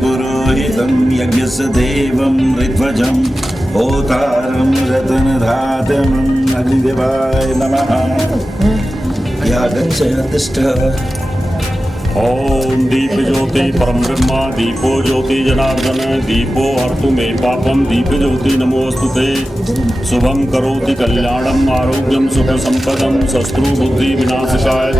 पुरोहितं यज्ञस्य देवं ऋत्वजं होतारं रत्नधातमं अग्निदेवाय नमः। यागस्य तिष्ठ। ओम दीप ज्योति परम ब्रह्मा दीपो ज्योति जनार्दन दीपो हर्तु मे पापम दीप ज्योति नमोस्तुते। शुभम करोति कल्याणम आरोग्यम सुख संपदम शत्रु बुद्धि विनाशकाय।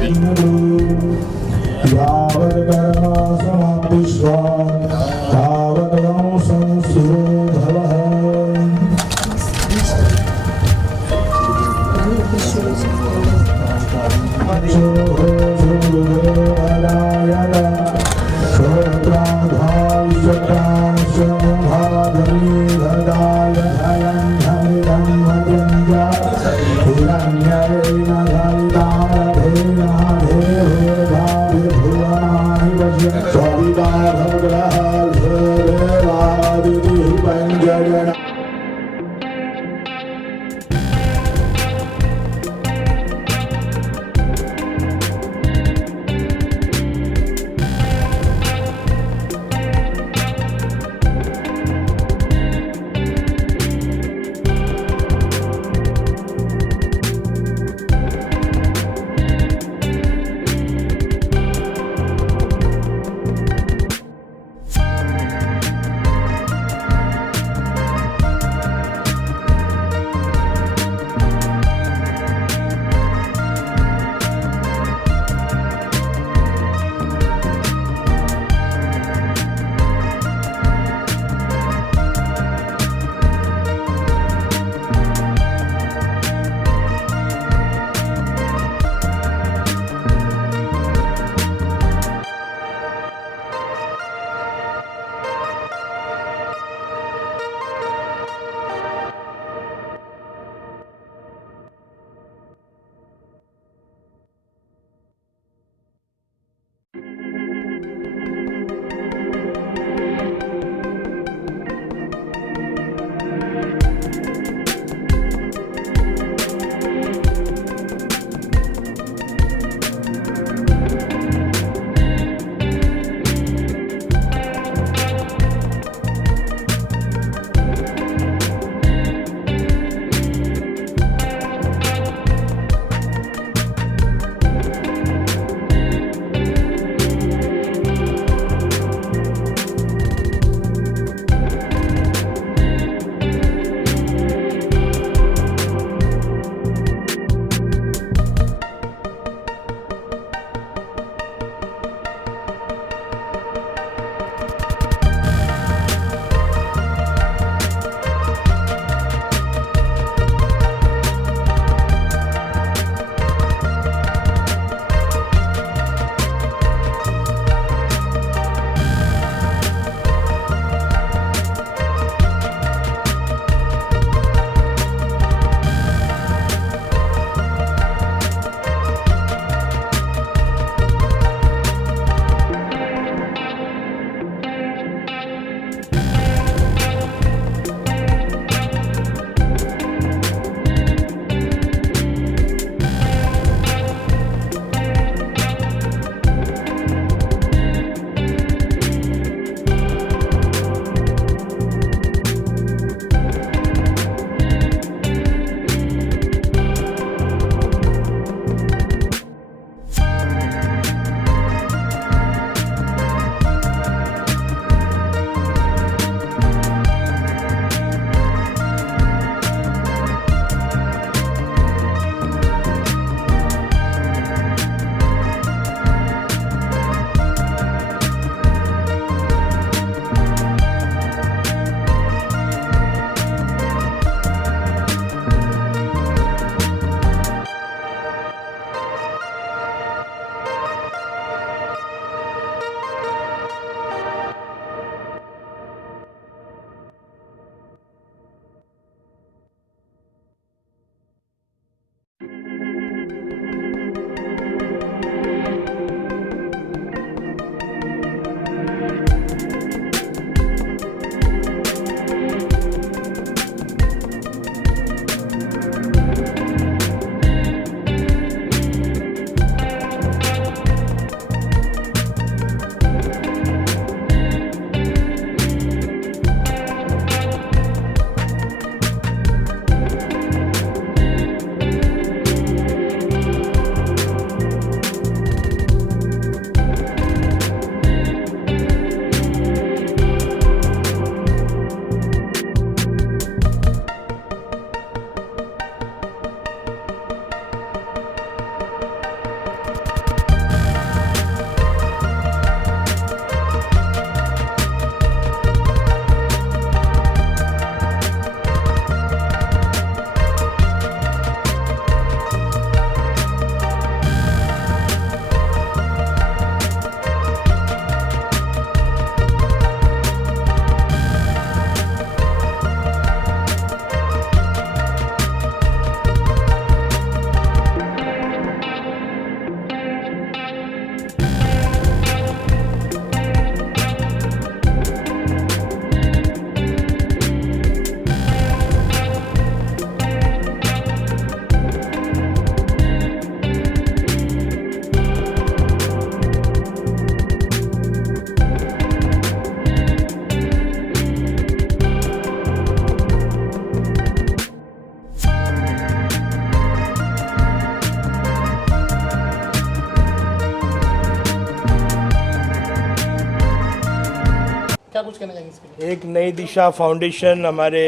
क्या कुछ कहना चाहेंगे इसके लिए? एक नई दिशा फाउंडेशन, हमारे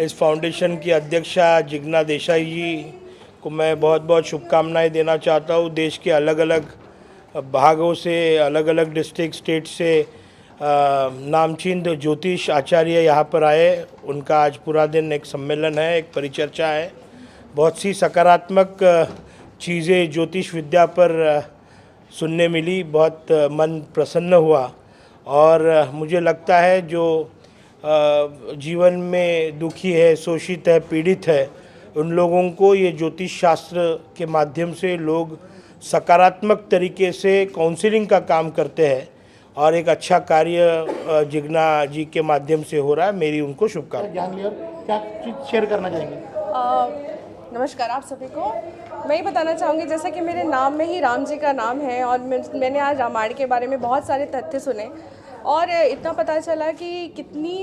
इस फाउंडेशन की अध्यक्षा जिग्ना देसाई जी को मैं बहुत बहुत शुभकामनाएं देना चाहता हूँ। देश के अलग अलग भागों से, अलग अलग डिस्ट्रिक्ट स्टेट से नामचीन ज्योतिष आचार्य यहाँ पर आए। उनका आज पूरा दिन एक सम्मेलन है, एक परिचर्चा है। बहुत सी सकारात्मक चीज़ें ज्योतिष विद्या पर सुनने मिली, बहुत मन प्रसन्न हुआ। और मुझे लगता है जो जीवन में दुखी है, शोषित है, पीड़ित है, उन लोगों को ये ज्योतिष शास्त्र के माध्यम से लोग सकारात्मक तरीके से काउंसलिंग का काम करते हैं और एक अच्छा कार्य जिग्ना जी के माध्यम से हो रहा है। मेरी उनको शुभकामनाएं। ज्ञान लिया, क्या चीज़ शेयर करना चाहेंगे? नमस्कार आप सभी को। मैं ये बताना चाहूँगी, जैसा कि मेरे नाम में ही राम जी का नाम है और मैंने आज रामायण के बारे में बहुत सारे तथ्य सुने और इतना पता चला कि कितनी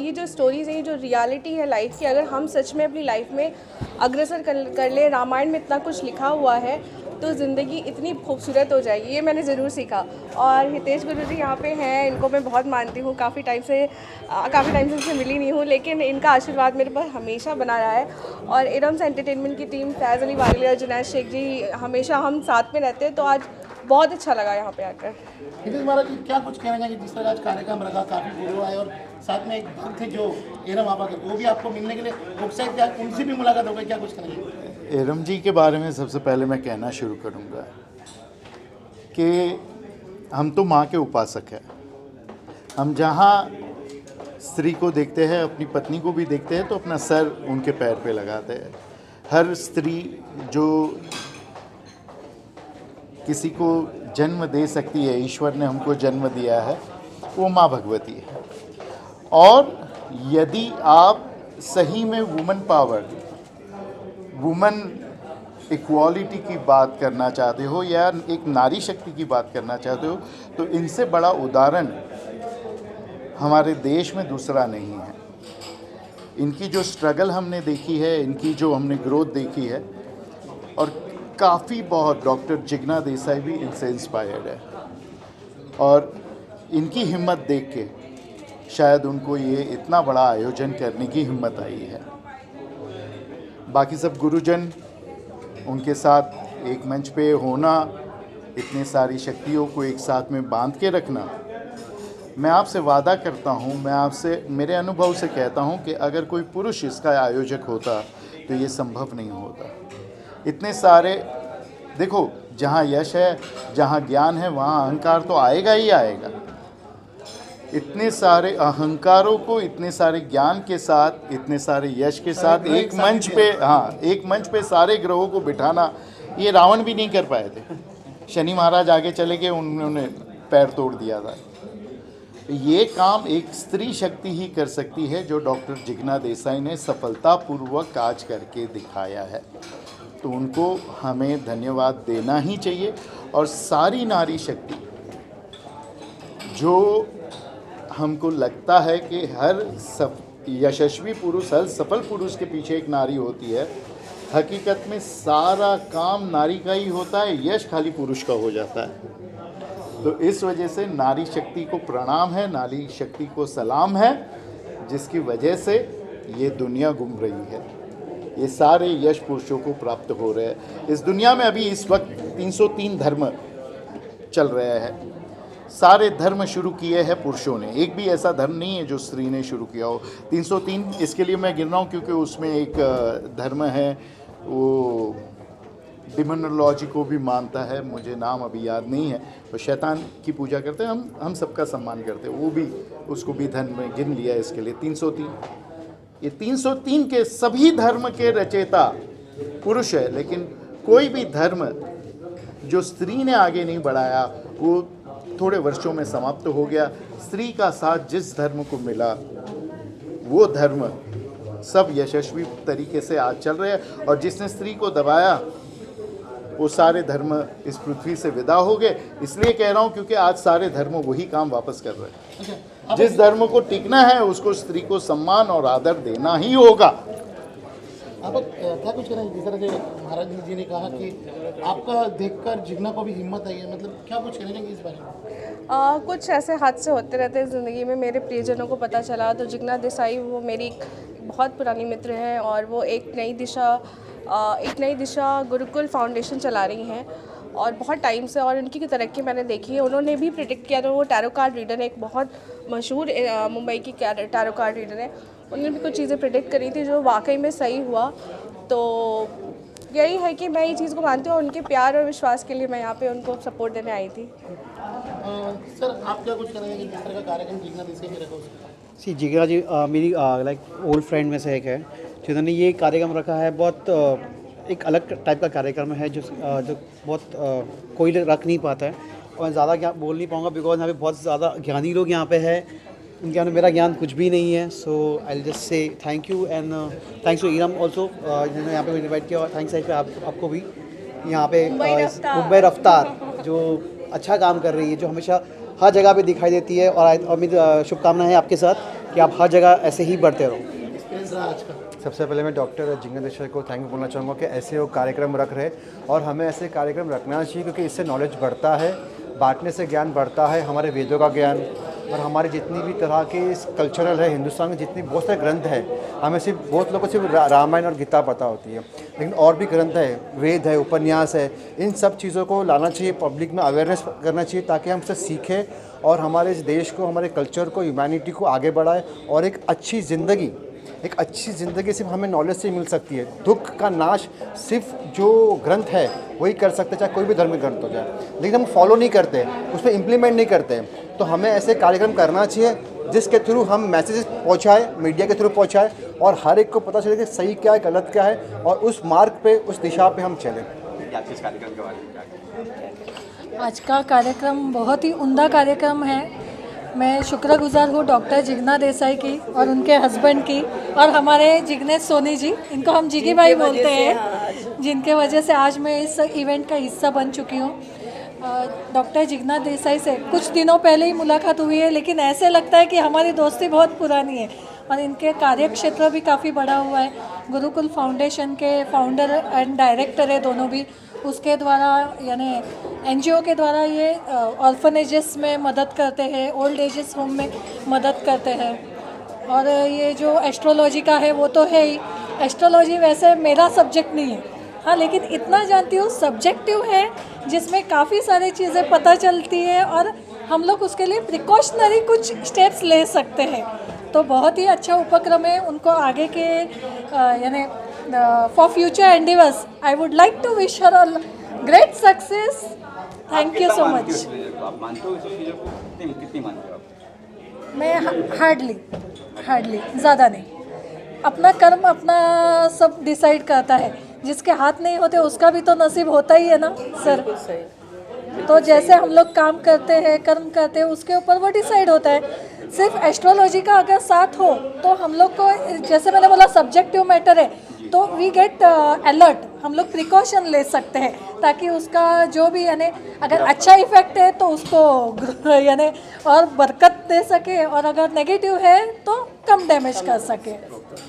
ये जो स्टोरीज़ हैं, ये जो रियलिटी है लाइफ की, अगर हम सच में अपनी लाइफ में अग्रसर कर ले, रामायण में इतना कुछ लिखा हुआ है तो ज़िंदगी इतनी खूबसूरत हो जाएगी। ये मैंने ज़रूर सीखा। और हितेश गुरु जी यहाँ पे हैं, इनको मैं बहुत मानती हूँ। काफ़ी टाइम से उनसे मिली नहीं हूँ, लेकिन इनका आशीर्वाद मेरे पर हमेशा बना रहा है। और एडम्स एंटरटेनमेंट की टीम, फैज़ अली वागले और जुनैद शेख जी, हमेशा हम साथ में रहते हैं। तो आज बहुत अच्छा लगा यहाँ पे आकर। हितेश महाराज जी, क्या कुछ कहना चाहेंगे? जिस तरह आज कार्यक्रम रखा, काफ़ी गुरु आए और साथ में एक भक्त थे जो एरम आपा के, वो भी आपको मिलने के लिए उत्साहित, क्या उनसे भी मुलाकात हो गई? क्या कुछ कहना चाहेंगे? एरम जी के बारे में सबसे पहले मैं कहना शुरू करूंगा कि हम तो माँ के उपासक हैं। हम जहाँ स्त्री को देखते हैं, अपनी पत्नी को भी देखते हैं, तो अपना सर उनके पैर पे लगाते हैं। हर स्त्री जो किसी को जन्म दे सकती है, ईश्वर ने हमको जन्म दिया है, वो माँ भगवती है। और यदि आप सही में वुमन पावर, वुमन इक्वालिटी की बात करना चाहते हो या एक नारी शक्ति की बात करना चाहते हो, तो इनसे बड़ा उदाहरण हमारे देश में दूसरा नहीं है। इनकी जो स्ट्रगल हमने देखी है, इनकी जो हमने ग्रोथ देखी है, और काफ़ी बहुत डॉक्टर जिग्ना देसाई भी इनसे इंस्पायर्ड है। और इनकी हिम्मत देख के शायद उनको ये इतना बड़ा आयोजन करने की हिम्मत आई है। बाकी सब गुरुजन, उनके साथ एक मंच पे होना, इतने सारी शक्तियों को एक साथ में बांध के रखना, मैं आपसे वादा करता हूँ, मैं आपसे मेरे अनुभव से कहता हूँ कि अगर कोई पुरुष इसका आयोजक होता तो ये संभव नहीं होता। इतने सारे, देखो, जहाँ यश है, जहाँ ज्ञान है, वहाँ अहंकार तो आएगा ही आएगा। इतने सारे अहंकारों को इतने सारे ज्ञान के साथ, इतने सारे यश के साथ एक मंच पे, एक मंच पे सारे ग्रहों को बिठाना, ये रावण भी नहीं कर पाए थे। शनि महाराज आगे चले गए, उन्होंने पैर तोड़ दिया था। ये काम एक स्त्री शक्ति ही कर सकती है, जो डॉक्टर जिग्ना देसाई ने सफलतापूर्वक आज करके दिखाया है। तो उनको हमें धन्यवाद देना ही चाहिए। और सारी नारी शक्ति, जो हमको लगता है कि हर यशस्वी पुरुष, हर सफल पुरुष के पीछे एक नारी होती है, हकीकत में सारा काम नारी का ही होता है, यश खाली पुरुष का हो जाता है। तो इस वजह से नारी शक्ति को प्रणाम है, नारी शक्ति को सलाम है, जिसकी वजह से ये दुनिया घूम रही है। ये सारे यश पुरुषों को प्राप्त हो रहे हैं। इस दुनिया में अभी इस वक्त 303 धर्म चल रहे हैं। सारे धर्म शुरू किए हैं पुरुषों ने, एक भी ऐसा धर्म नहीं है जो स्त्री ने शुरू किया हो। 303 इसके लिए मैं गिन रहा हूँ क्योंकि उसमें एक धर्म है, वो डिमोनोलॉजी को भी मानता है, मुझे नाम अभी याद नहीं है, और शैतान की पूजा करते हैं। हम सबका सम्मान करते हैं, वो भी, उसको भी धर्म में गिन लिया इसके लिए 303। ये 303 के सभी धर्म के रचयिता पुरुष है, लेकिन कोई भी धर्म जो स्त्री ने आगे नहीं बढ़ाया वो थोड़े वर्षों में समाप्त हो गया। स्त्री का साथ जिस धर्म को मिला, वो धर्म सब यशस्वी तरीके से आज चल रहे हैं। और जिसने स्त्री को दबाया, वो सारे धर्म इस पृथ्वी से विदा हो गए। इसलिए कह रहा हूँ क्योंकि आज सारे धर्म वही काम वापस कर रहे हैं। जिस धर्म को टिकना है, उसको स्त्री को सम्मान और आदर देना ही होगा। आप क्या कुछ कहना है जिस तरह से महाराज जी ने कहा कि आपका देखकर जिगना को भी हिम्मत आई है, मतलब क्या कुछ कहना चाहिए इस बारे में? कुछ ऐसे हादसे होते रहते हैं ज़िंदगी में। मेरे प्रियजनों को पता चला तो जिग्ना देसाई वो मेरी एक बहुत पुरानी मित्र हैं और वो एक नई दिशा गुरुकुल फाउंडेशन चला रही हैं और बहुत टाइम से, और उनकी तरक्की मैंने देखी है। उन्होंने भी प्रिडिक्ट किया था, वो टैरो कार्ड रीडर है, एक बहुत मशहूर मुंबई की टैरो कार्ड रीडर है। उन्होंने भी कुछ चीज़ें प्रिडिक्ट करी थी जो वाकई में सही हुआ। तो यही है कि मैं ये चीज़ को मानती हूँ और उनके प्यार और विश्वास के लिए मैं यहाँ पे उनको सपोर्ट देने आई थी। सर आप क्या कुछ कहना चाहिए जिस तरह का कार्यक्रम जिगना देसाई ने रखा उसका? सी जिग्ना जी मेरी लाइक ओल्ड फ्रेंड में से एक है जिन्होंने ये कार्यक्रम रखा है। बहुत एक अलग टाइप का कार्यक्रम है जो बहुत कोई रख नहीं पाता है और ज़्यादा बोल नहीं पाऊँगा बिकॉज यहाँ पे बहुत ज़्यादा ज्ञानी लोग यहाँ पे है। उनके यहाँ मेरा ज्ञान कुछ भी नहीं है। So I just say thank you and thanks to Iram also जिन्होंने यहाँ पे इन्वाइट किया और थैंक्स है आपको भी यहाँ पे मुंबई रफ्तार जो अच्छा काम कर रही है, जो हमेशा हर जगह पे दिखाई देती है। और मेरी शुभकामनाएं हैं आपके साथ कि आप हर जगह ऐसे ही बढ़ते रहो। सबसे पहले मैं डॉक्टर जिग्ना देसाई को थैंक यू बोलना चाहूँगा कि ऐसे वो कार्यक्रम रख रहे और हमें ऐसे कार्यक्रम रखना चाहिए क्योंकि इससे नॉलेज बढ़ता है, बांटने से ज्ञान बढ़ता है, हमारे वेदों का ज्ञान और हमारी जितनी भी तरह के कल्चरल है हिंदुस्तान में जितनी बहुत सारे ग्रंथ हैं। हमें सिर्फ बहुत लोगों को सिर्फ रामायण और गीता पता होती है, लेकिन और भी ग्रंथ है, वेद है, उपन्यास है। इन सब चीज़ों को लाना चाहिए, पब्लिक में अवेयरनेस करना चाहिए ताकि हम उससे सीखें और हमारे इस देश को, हमारे कल्चर को, ह्यूमैनिटी को आगे बढ़ाए और एक अच्छी ज़िंदगी सिर्फ हमें नॉलेज से मिल सकती है। दुख का नाश सिर्फ जो ग्रंथ है वही कर सकते हैं, चाहे कोई भी धर्म ग्रंथ हो जाए, लेकिन हम फॉलो नहीं करते, उस पर इम्प्लीमेंट नहीं करते। तो हमें ऐसे कार्यक्रम करना चाहिए जिसके थ्रू हम मैसेजेस पहुँचाएँ, मीडिया के थ्रू पहुँचाएँ और हर एक को पता चले कि सही क्या है, गलत क्या है और उस मार्ग पे, उस दिशा पे हम चलें। आज का कार्यक्रम बहुत ही उम्दा कार्यक्रम है। मैं शुक्रगुजार हूँ डॉक्टर जिग्ना देसाई की और उनके हस्बैंड की और हमारे जिग्नेश सोनी जी, इनको हम जिगी भाई बोलते हैं, जिनके वजह से आज मैं इस इवेंट का हिस्सा बन चुकी हूँ। डॉक्टर जिग्ना देसाई से कुछ दिनों पहले ही मुलाकात हुई है, लेकिन ऐसे लगता है कि हमारी दोस्ती बहुत पुरानी है और इनके कार्य क्षेत्र भी काफ़ी बड़ा हुआ है। गुरुकुल फाउंडेशन के फाउंडर एंड डायरेक्टर है दोनों भी। उसके द्वारा यानी एनजीओ के द्वारा ये ऑर्फनेजेस में मदद करते हैं, ओल्ड एजेस होम में मदद करते हैं। और ये जो एस्ट्रोलॉजी का है वो तो है ही। एस्ट्रोलॉजी वैसे मेरा सब्जेक्ट नहीं है, हाँ, लेकिन इतना जानती हूँ सब्जेक्टिव है जिसमें काफ़ी सारी चीज़ें पता चलती है और हम लोग उसके लिए प्रिकॉशनरी कुछ स्टेप्स ले सकते हैं। तो बहुत ही अच्छा उपक्रम है। उनको आगे के यानी for future endeavours I would like to wish her a great success. Thank you so much. आप मानते हो इस चीज़ों को? कितनी मानते हो आप? मैं हार्डली ज़्यादा नहीं। अपना कर्म अपना सब डिसाइड करता है, जिसके हाथ नहीं होते उसका भी तो नसीब होता ही है ना सर। तो जैसे हम लोग काम करते हैं, कर्म करते हैं, उसके ऊपर वो डिसाइड होता है। सिर्फ एस्ट्रोलॉजी का अगर साथ हो तो हम लोग को, जैसे मैंने बोला, सब्जेक्टिव मैटर है, तो वी गेट अलर्ट, हम लोग प्रिकॉशन ले सकते हैं ताकि उसका जो भी यानी अगर अच्छा इफेक्ट है तो उसको यानी और बरकत दे सके और अगर नेगेटिव है तो कम डैमेज कर सके।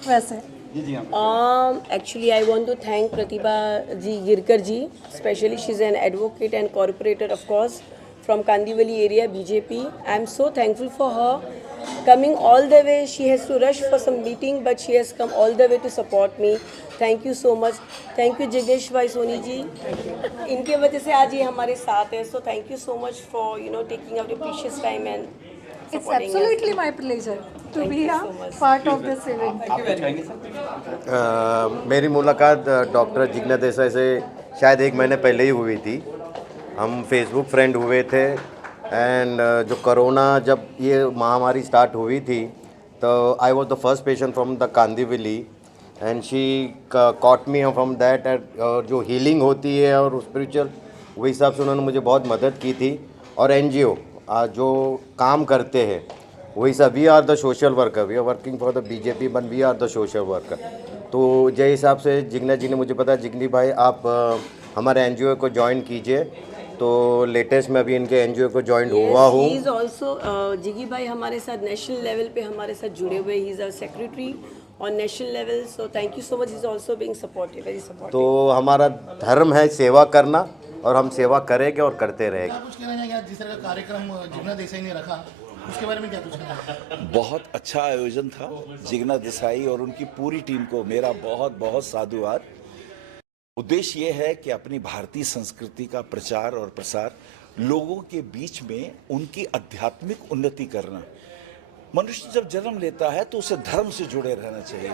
वैसे Actually, I want to thank Pratibha ji Girkar ji. Especially, she's an advocate and corporator, of course, from Kandivali area, BJP. I'm so thankful for her coming all the way. She has to rush for some meeting, but she has come all the way to support me. Thank you so much. Thank you, Jignesh Bhai Soni ji. इनके वजह से आज ये हमारे साथ है. So thank you so much for taking out your precious time and. It's absolutely my pleasure to be a part of this event. मेरी मुलाकात डॉक्टर जिग्ना देसाई से शायद 1 महीने पहले ही हुई थी। हम फेसबुक फ्रेंड हुए थे एंड जो कोरोना जब ये महामारी स्टार्ट हुई थी तो I was the first patient from the Kandivali and she caught me from that. और जो हीलिंग होती है और स्पिरिचुअल वही हिसाब से उन्होंने मुझे बहुत मदद की थी। और एनजीओ जो काम करते हैं वही सब, we are the social worker, we are working for the BJP but we are the social worker. तो जय हिसाब से जिग्ना जी ने मुझे बताया, जिग्नी भाई आप हमारे एनजीओ को ज्वाइन कीजिए। तो लेटेस्ट में अभी इनके एनजीओ को ज्वाइन हुआ हूँ। ही इज़ ऑल्सो जिगी भाई हमारे साथ नेशनल लेवल पे हमारे साथ जुड़े हुए। He is our secretary on national level. So thank you so much. He's also being supportive, very supportive. तो हमारा धर्म है सेवा करना और हम सेवा करेंगे और करते रहेंगे। क्या कुछ कहना चाहिए जिस तरह का कार्यक्रम जिग्ना देसाई ने रखा उसके बारे में क्या कुछ कहना? बहुत अच्छा आयोजन था। जिग्ना देसाई और उनकी पूरी टीम को मेरा बहुत बहुत साधुवाद। उद्देश्य ये है कि अपनी भारतीय संस्कृति का प्रचार और प्रसार, लोगों के बीच में उनकी आध्यात्मिक उन्नति करना। मनुष्य जब जन्म लेता है तो उसे धर्म से जुड़े रहना चाहिए,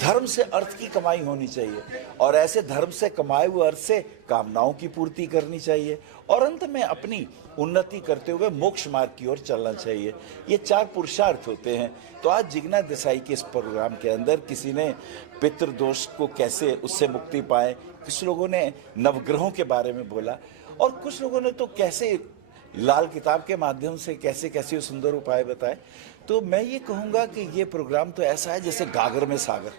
धर्म से अर्थ की कमाई होनी चाहिए और ऐसे धर्म से कमाए हुए अर्थ से कामनाओं की पूर्ति करनी चाहिए और अंत में अपनी उन्नति करते हुए मोक्ष मार्ग की ओर चलना चाहिए। ये 4 पुरुषार्थ होते हैं। तो आज जिग्ना देसाई के इस प्रोग्राम के अंदर किसी ने पितृदोष को कैसे उससे मुक्ति पाए, कुछ लोगों ने नवग्रहों के बारे में बोला और कुछ लोगों ने तो कैसे लाल किताब के माध्यम से कैसे कैसे सुंदर उपाय बताए। तो मैं ये कहूँगा कि ये प्रोग्राम तो ऐसा है जैसे गागर में सागर।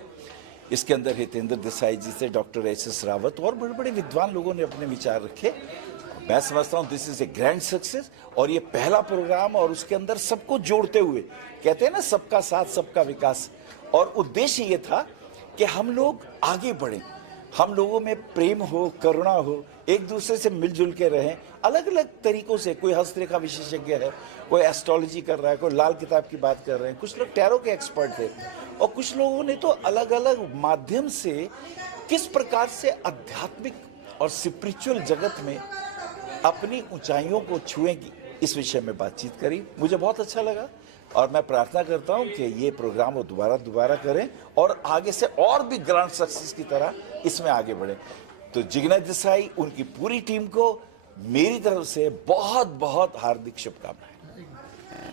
इसके अंदर हितेंद्र देसाई जी से डॉक्टर एस रावत और बड़े बड़े विद्वान लोगों ने अपने विचार रखे। मैं समझता हूँ this is a grand success और ये पहला प्रोग्राम और उसके अंदर सबको जोड़ते हुए, कहते हैं ना सबका साथ सबका विकास, और उद्देश्य ये था कि हम लोग आगे बढ़ें, हम लोगों में प्रेम हो, करुणा हो, एक दूसरे से मिलजुल के रहें। अलग अलग तरीकों से, कोई हस्तरेखा विशेषज्ञ है, कोई एस्ट्रोलॉजी कर रहा है, कोई लाल किताब की बात कर रहे हैं, कुछ लोग टैरो के एक्सपर्ट थे और कुछ लोगों ने तो अलग अलग माध्यम से किस प्रकार से आध्यात्मिक और स्पिरिचुअल जगत में अपनी ऊंचाइयों को छुएंगी, इस विषय में बातचीत करी। मुझे बहुत अच्छा लगा और मैं प्रार्थना करता हूं कि ये प्रोग्राम वो दोबारा करें और आगे से और भी ग्रैंड सक्सेस की तरह इसमें आगे बढ़े। तो जिग्ना देसाई, उनकी पूरी टीम को मेरी तरफ से बहुत बहुत हार्दिक शुभकामनाएं।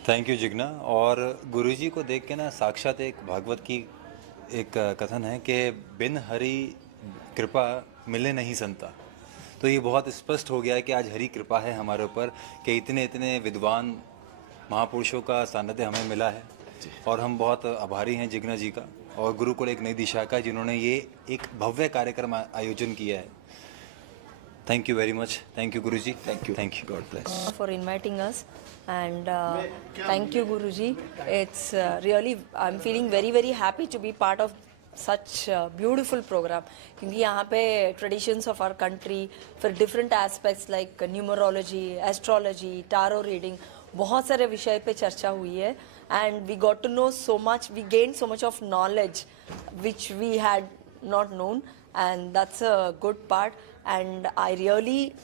Thank you Jigna. और गुरुजी को देख के ना साक्षात एक भागवत की एक कथन है कि बिन हरि कृपा मिले नहीं संता। तो ये बहुत स्पष्ट हो गया है कि आज हरि कृपा है हमारे ऊपर कि इतने इतने विद्वान महापुरुषों का सानिध्य हमें मिला है और हम बहुत आभारी हैं जिग्ना जी का और गुरुकुल एक नई दिशा का, जिन्होंने ये एक भव्य कार्यक्रम आयोजन किया है। Thank you very much. Thank you, Guruji. Thank you. Thank you. God bless. For inviting us, and thank you, Guruji. It's really, I'm feeling very, very happy to be part of such beautiful program. क्योंकि यहाँ पे traditions of our country, for different aspects like numerology, astrology, tarot reading, बहुत सारे विषय पे चर्चा हुई है, and we got to know so much. We gained so much of knowledge, which we had not known, and that's a good part. And I really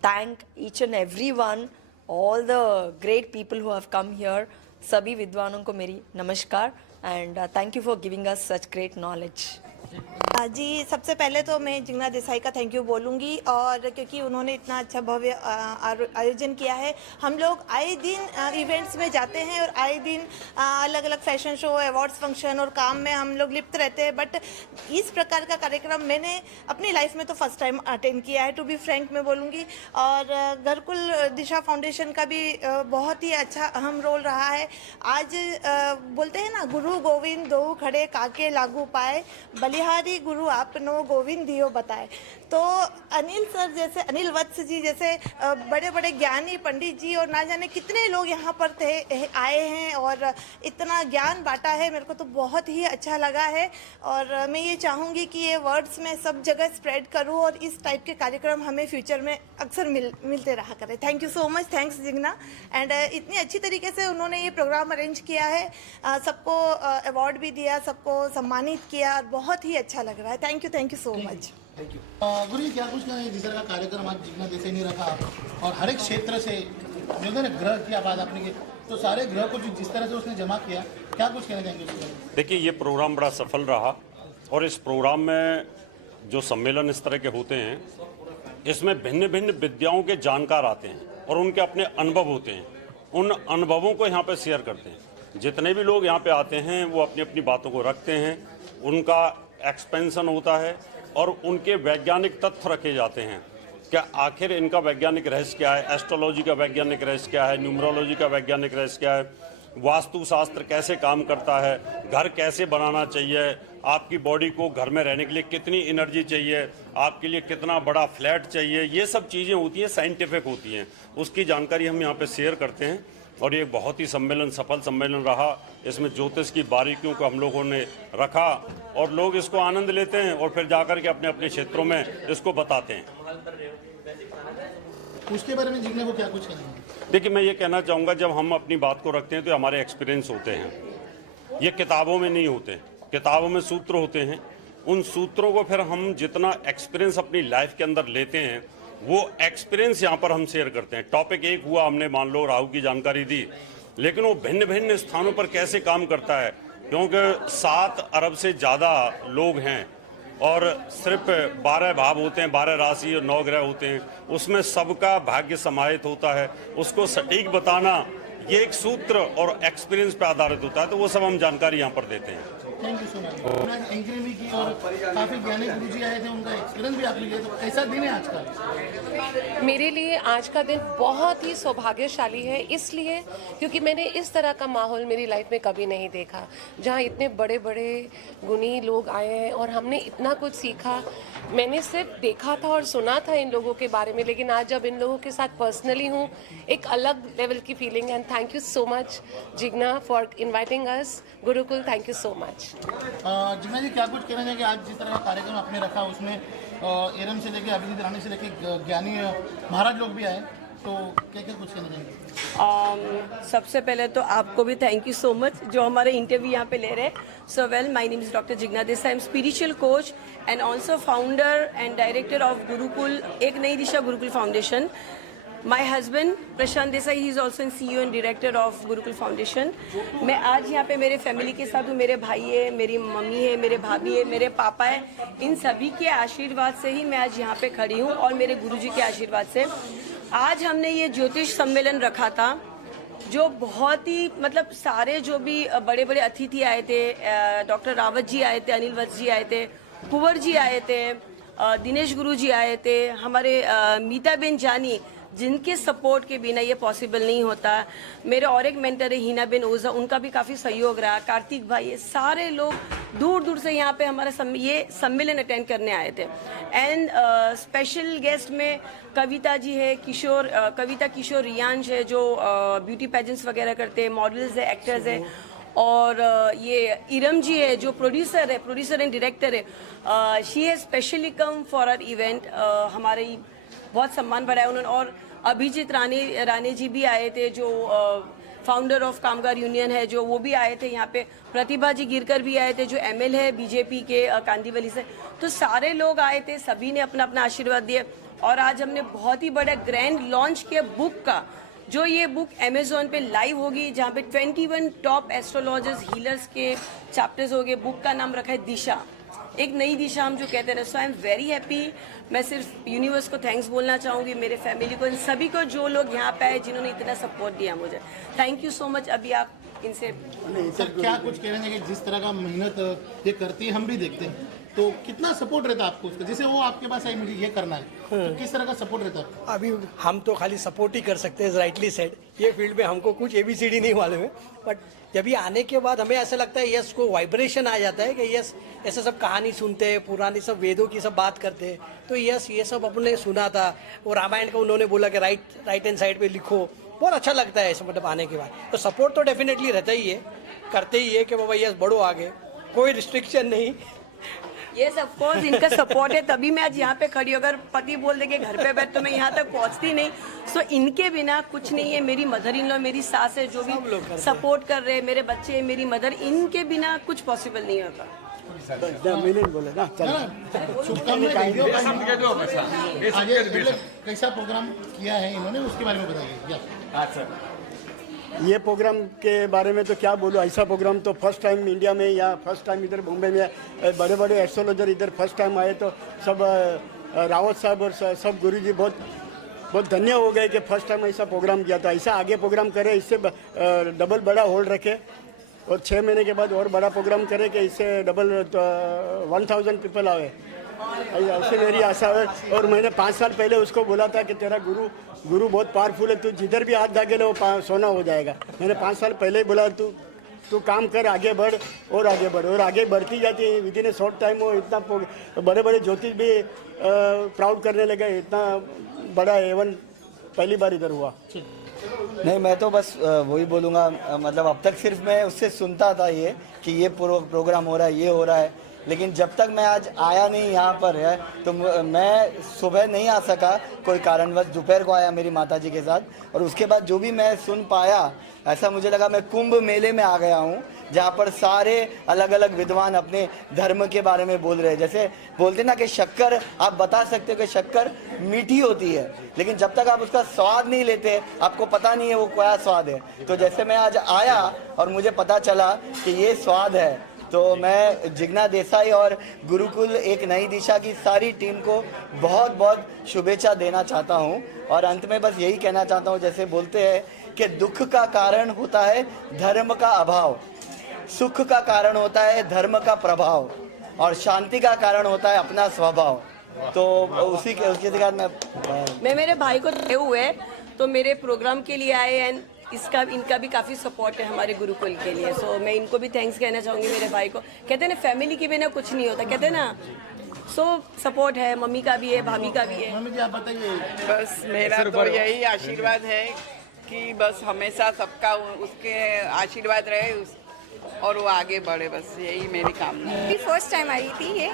thank each and every one, all the great people who have come here. सभी विद्वानों को मेरी नमस्कार and thank you for giving us such great knowledge. जी, सबसे पहले तो मैं जिग्ना देसाई का थैंक यू बोलूँगी और क्योंकि उन्होंने इतना अच्छा भव्य आयोजन किया है। हम लोग आए दिन इवेंट्स में जाते हैं और आए दिन अलग अलग फैशन शो, अवार्ड्स फंक्शन और काम में हम लोग लिप्त रहते हैं, बट इस प्रकार का कार्यक्रम मैंने अपनी लाइफ में तो फर्स्ट टाइम अटेंड किया है, टू बी फ्रैंक मैं बोलूँगी। और गुरुकुल दिशा फाउंडेशन का भी बहुत ही अच्छा अहम रोल रहा है। आज बोलते हैं ना, गुरु गोविंद दो खड़े काके लागू पाए, बलिहारी गुरु आपनो गोविंद दियो बताए। तो अनिल सर जैसे, अनिल वत्स जी जैसे बड़े बड़े ज्ञानी पंडित जी और ना जाने कितने लोग यहाँ पर आए हैं और इतना ज्ञान बांटा है, मेरे को तो बहुत ही अच्छा लगा है। और मैं ये चाहूँगी कि ये वर्ड्स में सब जगह स्प्रेड करूँ और इस टाइप के कार्यक्रम हमें फ्यूचर में अक्सर मिलते रहा करें। Thank you so much, thanks Jigna. And इतनी अच्छी तरीके से उन्होंने ये प्रोग्राम अरेंज किया है, सबको अवार्ड भी दिया, सबको सम्मानित किया और बहुत ही अच्छा लग रहा है। Thank you so much. Thank you. गुरु जी, क्या कुछ कहना है जिस तरह का कार्यक्रम आज जिग्ना देसाई ने रखा और हर एक क्षेत्र से जो है ना ग्रह की बात आपने की, तो सारे ग्रह को जिस तरह से उसने जमा किया, क्या कुछ कहना चाहेंगे उसके? देखिए, ये प्रोग्राम बड़ा सफल रहा और इस प्रोग्राम में जो सम्मेलन इस तरह के होते हैं, इसमें भिन्न भिन्न विद्याओं के जानकार आते हैं और उनके अपने अनुभव होते हैं। उन अनुभवों को यहाँ पे शेयर करते हैं। जितने भी लोग यहाँ पे आते हैं वो अपनी अपनी बातों को रखते हैं, उनका एक्सपेंशन होता है और उनके वैज्ञानिक तथ्य रखे जाते हैं। क्या आखिर इनका वैज्ञानिक रहस्य क्या है, एस्ट्रोलॉजी का वैज्ञानिक रहस्य क्या है, न्यूमरोलॉजी का वैज्ञानिक रहस्य क्या है, वास्तुशास्त्र कैसे काम करता है, घर कैसे बनाना चाहिए, आपकी बॉडी को घर में रहने के लिए कितनी एनर्जी चाहिए, आपके लिए कितना बड़ा फ्लैट चाहिए, ये सब चीज़ें होती हैं, साइंटिफिक होती हैं, उसकी जानकारी हम यहाँ पे शेयर करते हैं। और ये बहुत ही सफल सम्मेलन रहा। इसमें ज्योतिष की बारीकियों को हम लोगों ने रखा और लोग इसको आनंद लेते हैं और फिर जाकर के अपने अपने क्षेत्रों में इसको बताते हैं। उसके बारे में जिगना को क्या कुछ कहना है? देखिए, मैं ये कहना चाहूँगा, जब हम अपनी बात को रखते हैं तो हमारे एक्सपीरियंस होते हैं, ये किताबों में नहीं होते। किताबों में सूत्र होते हैं, उन सूत्रों को फिर हम जितना एक्सपीरियंस अपनी लाइफ के अंदर लेते हैं वो एक्सपीरियंस यहाँ पर हम शेयर करते हैं। टॉपिक एक हुआ, हमने मान लो राहु की जानकारी दी, लेकिन वो भिन्न भिन्न स्थानों पर कैसे काम करता है, क्योंकि 7 अरब से ज़्यादा लोग हैं और सिर्फ 12 भाव होते हैं, 12 राशि और 9 ग्रह होते हैं, उसमें सबका भाग्य समाहित होता है। उसको सटीक बताना ये एक सूत्र और एक्सपीरियंस पे आधारित होता है, तो वो सब हम जानकारी यहाँ पर देते हैं। Thank you so much. Anchoring भी की और काफ़ी ज्ञानी गुरुजी आए थे, उनका एक्सपीरियंस भी आप लिए, तो कैसा दिन है आज का? मेरे लिए आज का दिन बहुत ही सौभाग्यशाली है, इसलिए क्योंकि मैंने इस तरह का माहौल मेरी लाइफ में कभी नहीं देखा, जहाँ इतने बड़े बड़े गुणी लोग आए हैं और हमने इतना कुछ सीखा। मैंने सिर्फ देखा था और सुना था इन लोगों के बारे में, लेकिन आज जब इन लोगों के साथ पर्सनली हूँ, एक अलग लेवल की फीलिंग। And thank you so much Jigna for inviting us. Gurukul, thank you so much. Jigna ji, क्या कुछ कहना चाहिए कि आज जिस तरह का कार्यक्रम आपने रखा उसमें एरम से लेके अभिजीत रानी से लेके ज्ञानी महाराज लोग भी आए, तो क्या क्या कुछ कहना चाहिए? सबसे पहले तो आपको भी थैंक यू सो मच जो हमारे इंटरव्यू यहाँ पे ले रहे हैं। So well, my name is doctor Jigna Desai, I am spiritual coach and also founder and director of Gurukul, Ek Nai Disha Gurukul Foundation. My husband Prashant Desai, he is also in CEO and director of Gurukul Foundation. मैं आज यहाँ पे मेरे फैमिली के साथ हूँ, मेरे भाई है, मेरी मम्मी है, मेरे भाभी है, मेरे पापा है, इन सभी के आशीर्वाद से ही मैं आज यहाँ पे खड़ी हूँ और मेरे गुरुजी के आशीर्वाद से। आज हमने ये ज्योतिष सम्मेलन रखा था, जो बहुत ही मतलब सारे जो भी बड़े बड़े अतिथि आए थे, डॉक्टर रावत जी आए थे, अनिल वत्स जी आए थे, कुंवर जी आए थे, दिनेश गुरु जी आए थे, हमारे मीता बेन जानी, जिनके सपोर्ट के बिना ये पॉसिबल नहीं होता। मेरे और एक मेंटर है हिना बेन ओझा, उनका भी काफ़ी सहयोग रहा, कार्तिक भाई, ये सारे लोग दूर दूर से यहाँ पे हमारा ये सम्मेलन अटेंड करने आए थे। एंड स्पेशल गेस्ट में कविता जी है, कविता किशोर रियांश है, जो ब्यूटी पेजेंट्स वगैरह करते हैं, मॉडल्स है, एक्टर्स है, और ये इरम जी है जो प्रोड्यूसर एंड डायरेक्टर है। She has specially come for our event, हमारे बहुत सम्मान बढ़ाया उन्होंने। और अभिजीत रानी जी भी आए थे, जो फाउंडर ऑफ कामगार यूनियन है, जो वो भी आए थे यहाँ पे। प्रतिभा जी गिरकर भी आए थे, जो एमएल है बीजेपी के कांदीवली से। तो सारे लोग आए थे, सभी ने अपना अपना आशीर्वाद दिए। और आज हमने बहुत ही बड़ा ग्रैंड लॉन्च किया बुक का, जो ये बुक अमेजोन पे लाइव होगी, जहाँ पे 21 टॉप एस्ट्रोलॉजर्स हीलर्स के चैप्टर्स हो गए। बुक का नाम रखा है दिशा, एक नई दिशा हम जो कहते हैं। सो आई एम वेरी हैप्पी। मैं सिर्फ यूनिवर्स को थैंक्स बोलना चाहूँगी, मेरे फैमिली को, इन सभी को जो लोग यहाँ पे आए, जिन्होंने इतना सपोर्ट दिया मुझे। Thank you so much. अभी आप इनसे सर क्या कुछ कहना चाहिए कि जिस तरह का मेहनत ये करती है, हम भी देखते हैं, तो कितना सपोर्ट रहता है आपको उसका? जैसे वो आपके पास है, मुझे ये करना है, तो किस तरह का सपोर्ट रहता है? अभी हम तो खाली सपोर्ट ही कर सकते हैं, राइटली सेड। ये फील्ड में हमको कुछ ABCD नहीं मालूम है, बट जब ये आने के बाद हमें ऐसा लगता है यस को वाइब्रेशन आ जाता है कि यस ऐसे सब कहानी सुनते हैं, पुरानी सब वेदों की सब बात करते हैं, तो यस ये सब अपने सुना था। और रामायण का उन्होंने बोला कि राइट हैंड साइड पे लिखो, बहुत अच्छा लगता है ऐसा, मतलब आने के बाद। तो सपोर्ट तो डेफिनेटली रहता ही है, करते ही है कि बाबा यस बढ़ो आगे, कोई रिस्ट्रिक्शन नहीं। यस ऑफ कोर्स, इनका सपोर्ट है तभी मैं आज यहाँ पे खड़ी हूँ। अगर पति बोल दे कि घर पे बैठ, तो मैं यहाँ तक पहुँचती नहीं। सो इनके बिना कुछ नहीं है। मेरी मदर इन लॉ, मेरी सास है, जो भी सपोर्ट कर रहे हैं, मेरे बच्चे, मेरी मदर, इनके बिना कुछ पॉसिबल नहीं होता। कैसा प्रोग्राम किया है इन्होंने, उसके बारे में बताइए। ये प्रोग्राम के बारे में तो क्या बोलूँ, ऐसा प्रोग्राम तो फर्स्ट टाइम इंडिया में या फर्स्ट टाइम इधर बॉम्बे में बड़े बड़े एस्ट्रोलॉजर इधर फर्स्ट टाइम आए, तो सब रावत साहब और सब गुरुजी बहुत धन्य हो गए कि फर्स्ट टाइम ऐसा प्रोग्राम किया था। ऐसा आगे प्रोग्राम करे, इससे डबल बड़ा होल्ड रखे, और 6 महीने के बाद और बड़ा प्रोग्राम करे कि इससे डबल 1000 पीपल आवे, ऐसे मेरी आशा है। और मैंने 5 साल पहले उसको बोला था कि तेरा गुरु बहुत पावरफुल है, तू जिधर भी हाथ धागे लो सोना हो जाएगा। मैंने 5 साल पहले ही बोला, तू तो काम कर, आगे बढ़ और आगे बढ़, और आगे बढ़ती जाती है। With in A short time वो इतना बड़े बड़े ज्योतिष भी प्राउड करने लगे, इतना बड़ा एवन पहली बार इधर हुआ। नहीं, मैं तो बस वही बोलूँगा, मतलब अब तक सिर्फ मैं उससे सुनता था ये कि ये प्रोग्राम हो रहा है, ये हो रहा है, लेकिन जब तक मैं आज आया नहीं यहाँ पर है तो मैं सुबह नहीं आ सका, कोई कारणवश दोपहर को आया मेरी माताजी के साथ, और उसके बाद जो भी मैं सुन पाया ऐसा मुझे लगा मैं कुंभ मेले में आ गया हूँ, जहाँ पर सारे अलग अलग विद्वान अपने धर्म के बारे में बोल रहे हैं। जैसे बोलते ना कि शक्कर, आप बता सकते हो कि शक्कर मीठी होती है, लेकिन जब तक आप उसका स्वाद नहीं लेते आपको पता नहीं है वो क्या स्वाद है। तो जैसे मैं आज आया और मुझे पता चला कि ये स्वाद है, तो मैं जिग्ना देसाई और गुरुकुल एक नई दिशा की सारी टीम को बहुत बहुत शुभेच्छा देना चाहता हूँ। और अंत में बस यही कहना चाहता हूँ, जैसे बोलते हैं कि दुख का कारण होता है धर्म का अभाव, सुख का कारण होता है धर्म का प्रभाव, और शांति का कारण होता है अपना स्वभाव। तो उसके साथ मैं मेरे भाई को दिए हुए तो मेरे प्रोग्राम के लिए आए, एंड इनका भी काफ़ी सपोर्ट है हमारे गुरुकुल के लिए। सो मैं इनको भी थैंक्स कहना चाहूँगी मेरे भाई को। कहते हैं ना फैमिली के बिना कुछ नहीं होता, कहते हैं ना, सो सपोर्ट है, मम्मी का भी है, भाभी का भी है। मम्मी जी आप बताइए। बस मेरा तो यही आशीर्वाद है कि बस हमेशा सबका उसके आशीर्वाद रहे और वो आगे बढ़े, बस यही मेरी कामना है। फर्स्ट टाइम आई थी ये,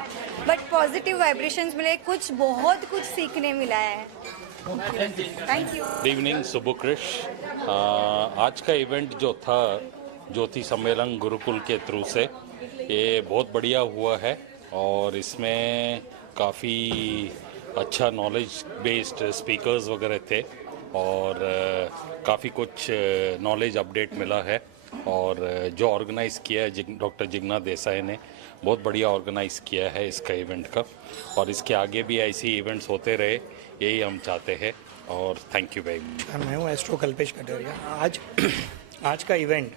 बट पॉजिटिव वाइब्रेशंस मिले, बहुत कुछ सीखने मिला है। Thank you. गुड इवनिंग, शुभ कृष। आज का इवेंट जो था ज्योति सम्मेलन गुरुकुल के थ्रू से, ये बहुत बढ़िया हुआ है और इसमें काफ़ी अच्छा नॉलेज बेस्ड स्पीकर्स वगैरह थे और काफ़ी कुछ नॉलेज अपडेट मिला है। और जो ऑर्गेनाइज़ किया है डॉक्टर जिग्ना देसाई ने, बहुत बढ़िया ऑर्गेनाइज़ किया है इसका इवेंट का, और इसके आगे भी ऐसी इवेंट्स होते रहे, यही हम चाहते हैं। और थैंक यू वेरी मच। मैं हूँ एस्ट्रो कल्पेश कटोरिया। आज का event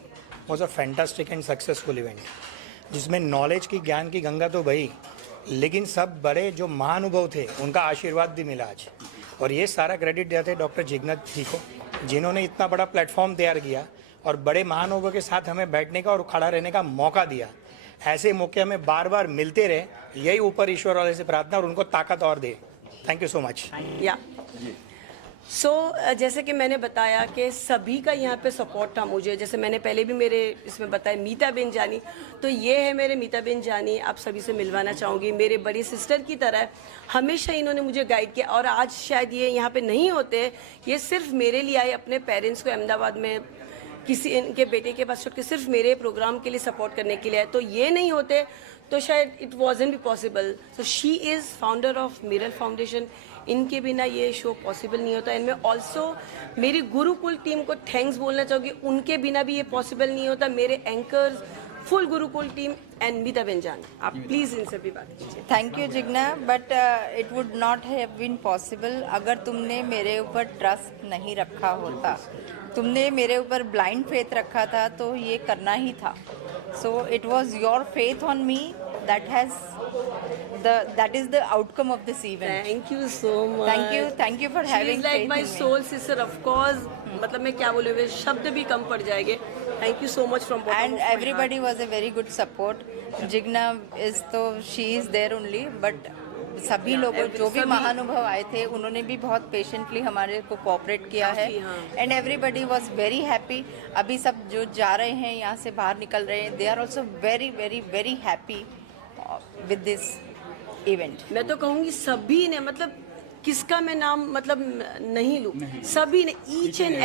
was a fantastic and successful event, जिसमें नॉलेज की, ज्ञान की गंगा तो बही, लेकिन सब बड़े जो महानुभव थे उनका आशीर्वाद भी मिला आज। और ये सारा क्रेडिट देते हैं डॉक्टर जिग्ना जी को, जिन्होंने इतना बड़ा प्लेटफॉर्म तैयार किया और बड़े महानुभवों के साथ हमें बैठने का और खड़ा रहने का मौका दिया। ऐसे मौके हमें बार बार मिलते रहे, यही ऊपर ईश्वर वाले से प्रार्थना, और उनको ताकत और दे। Thank you so much. या जैसे कि मैंने बताया कि सभी का यहाँ पे सपोर्ट था मुझे, जैसे मैंने पहले भी मेरे इसमें बताया मीता बेन जानी, तो ये है मेरे मीता बेन जानी, आप सभी से मिलवाना चाहूँगी। मेरे बड़ी सिस्टर की तरह हमेशा इन्होंने मुझे गाइड किया, और आज शायद ये यहाँ पे नहीं होते, ये सिर्फ मेरे लिए आए, अपने पेरेंट्स को अहमदाबाद में किसी इनके बेटे के पास छोड़ के सिर्फ मेरे प्रोग्राम के लिए सपोर्ट करने के लिए। तो ये नहीं होते तो शायद it wasn't be possible. So she is founder of mirror foundation, इनके बिना ये शो पॉसिबल नहीं होता। इनमें ऑल्सो मेरी गुरुकुल टीम को थैंक्स बोलना चाहूँगी, उनके बिना भी ये पॉसिबल नहीं होता। मेरे anchors, full Gurukul team and Meeta ben Jani, आप प्लीज़ इनसे भी बात कीजिए। Thank you Jigna, but it would not have been possible अगर तुमने मेरे ऊपर ट्रस्ट नहीं रखा होता। तुमने मेरे ऊपर ब्लाइंड फेथ रखा था तो ये करना ही था। So it was your faith on me that is the outcome of this event. Thank you so much. Thank you for having faith in me. She is like my soul sister, of course. मतलब मैं क्या बोलूँ, वे शब्द भी कम पड़ जाएंगे। Thank you so much from bottom and of my everybody heart. was a very good support. Jigna is तो she is there only, but सभी लोग जो भी महानुभव आए थे उन्होंने भी बहुत पेशेंटली हमारे को कोऑपरेट किया है, and everybody was very happy. अभी सब जो जा रहे हैं यहाँ से बाहर निकल रहे हैं, they are also very very very happy with this event. मैं तो कहूँगी सभी ने, मतलब किसका मैं नाम मतलब नहीं लूँ, सभी ने, each and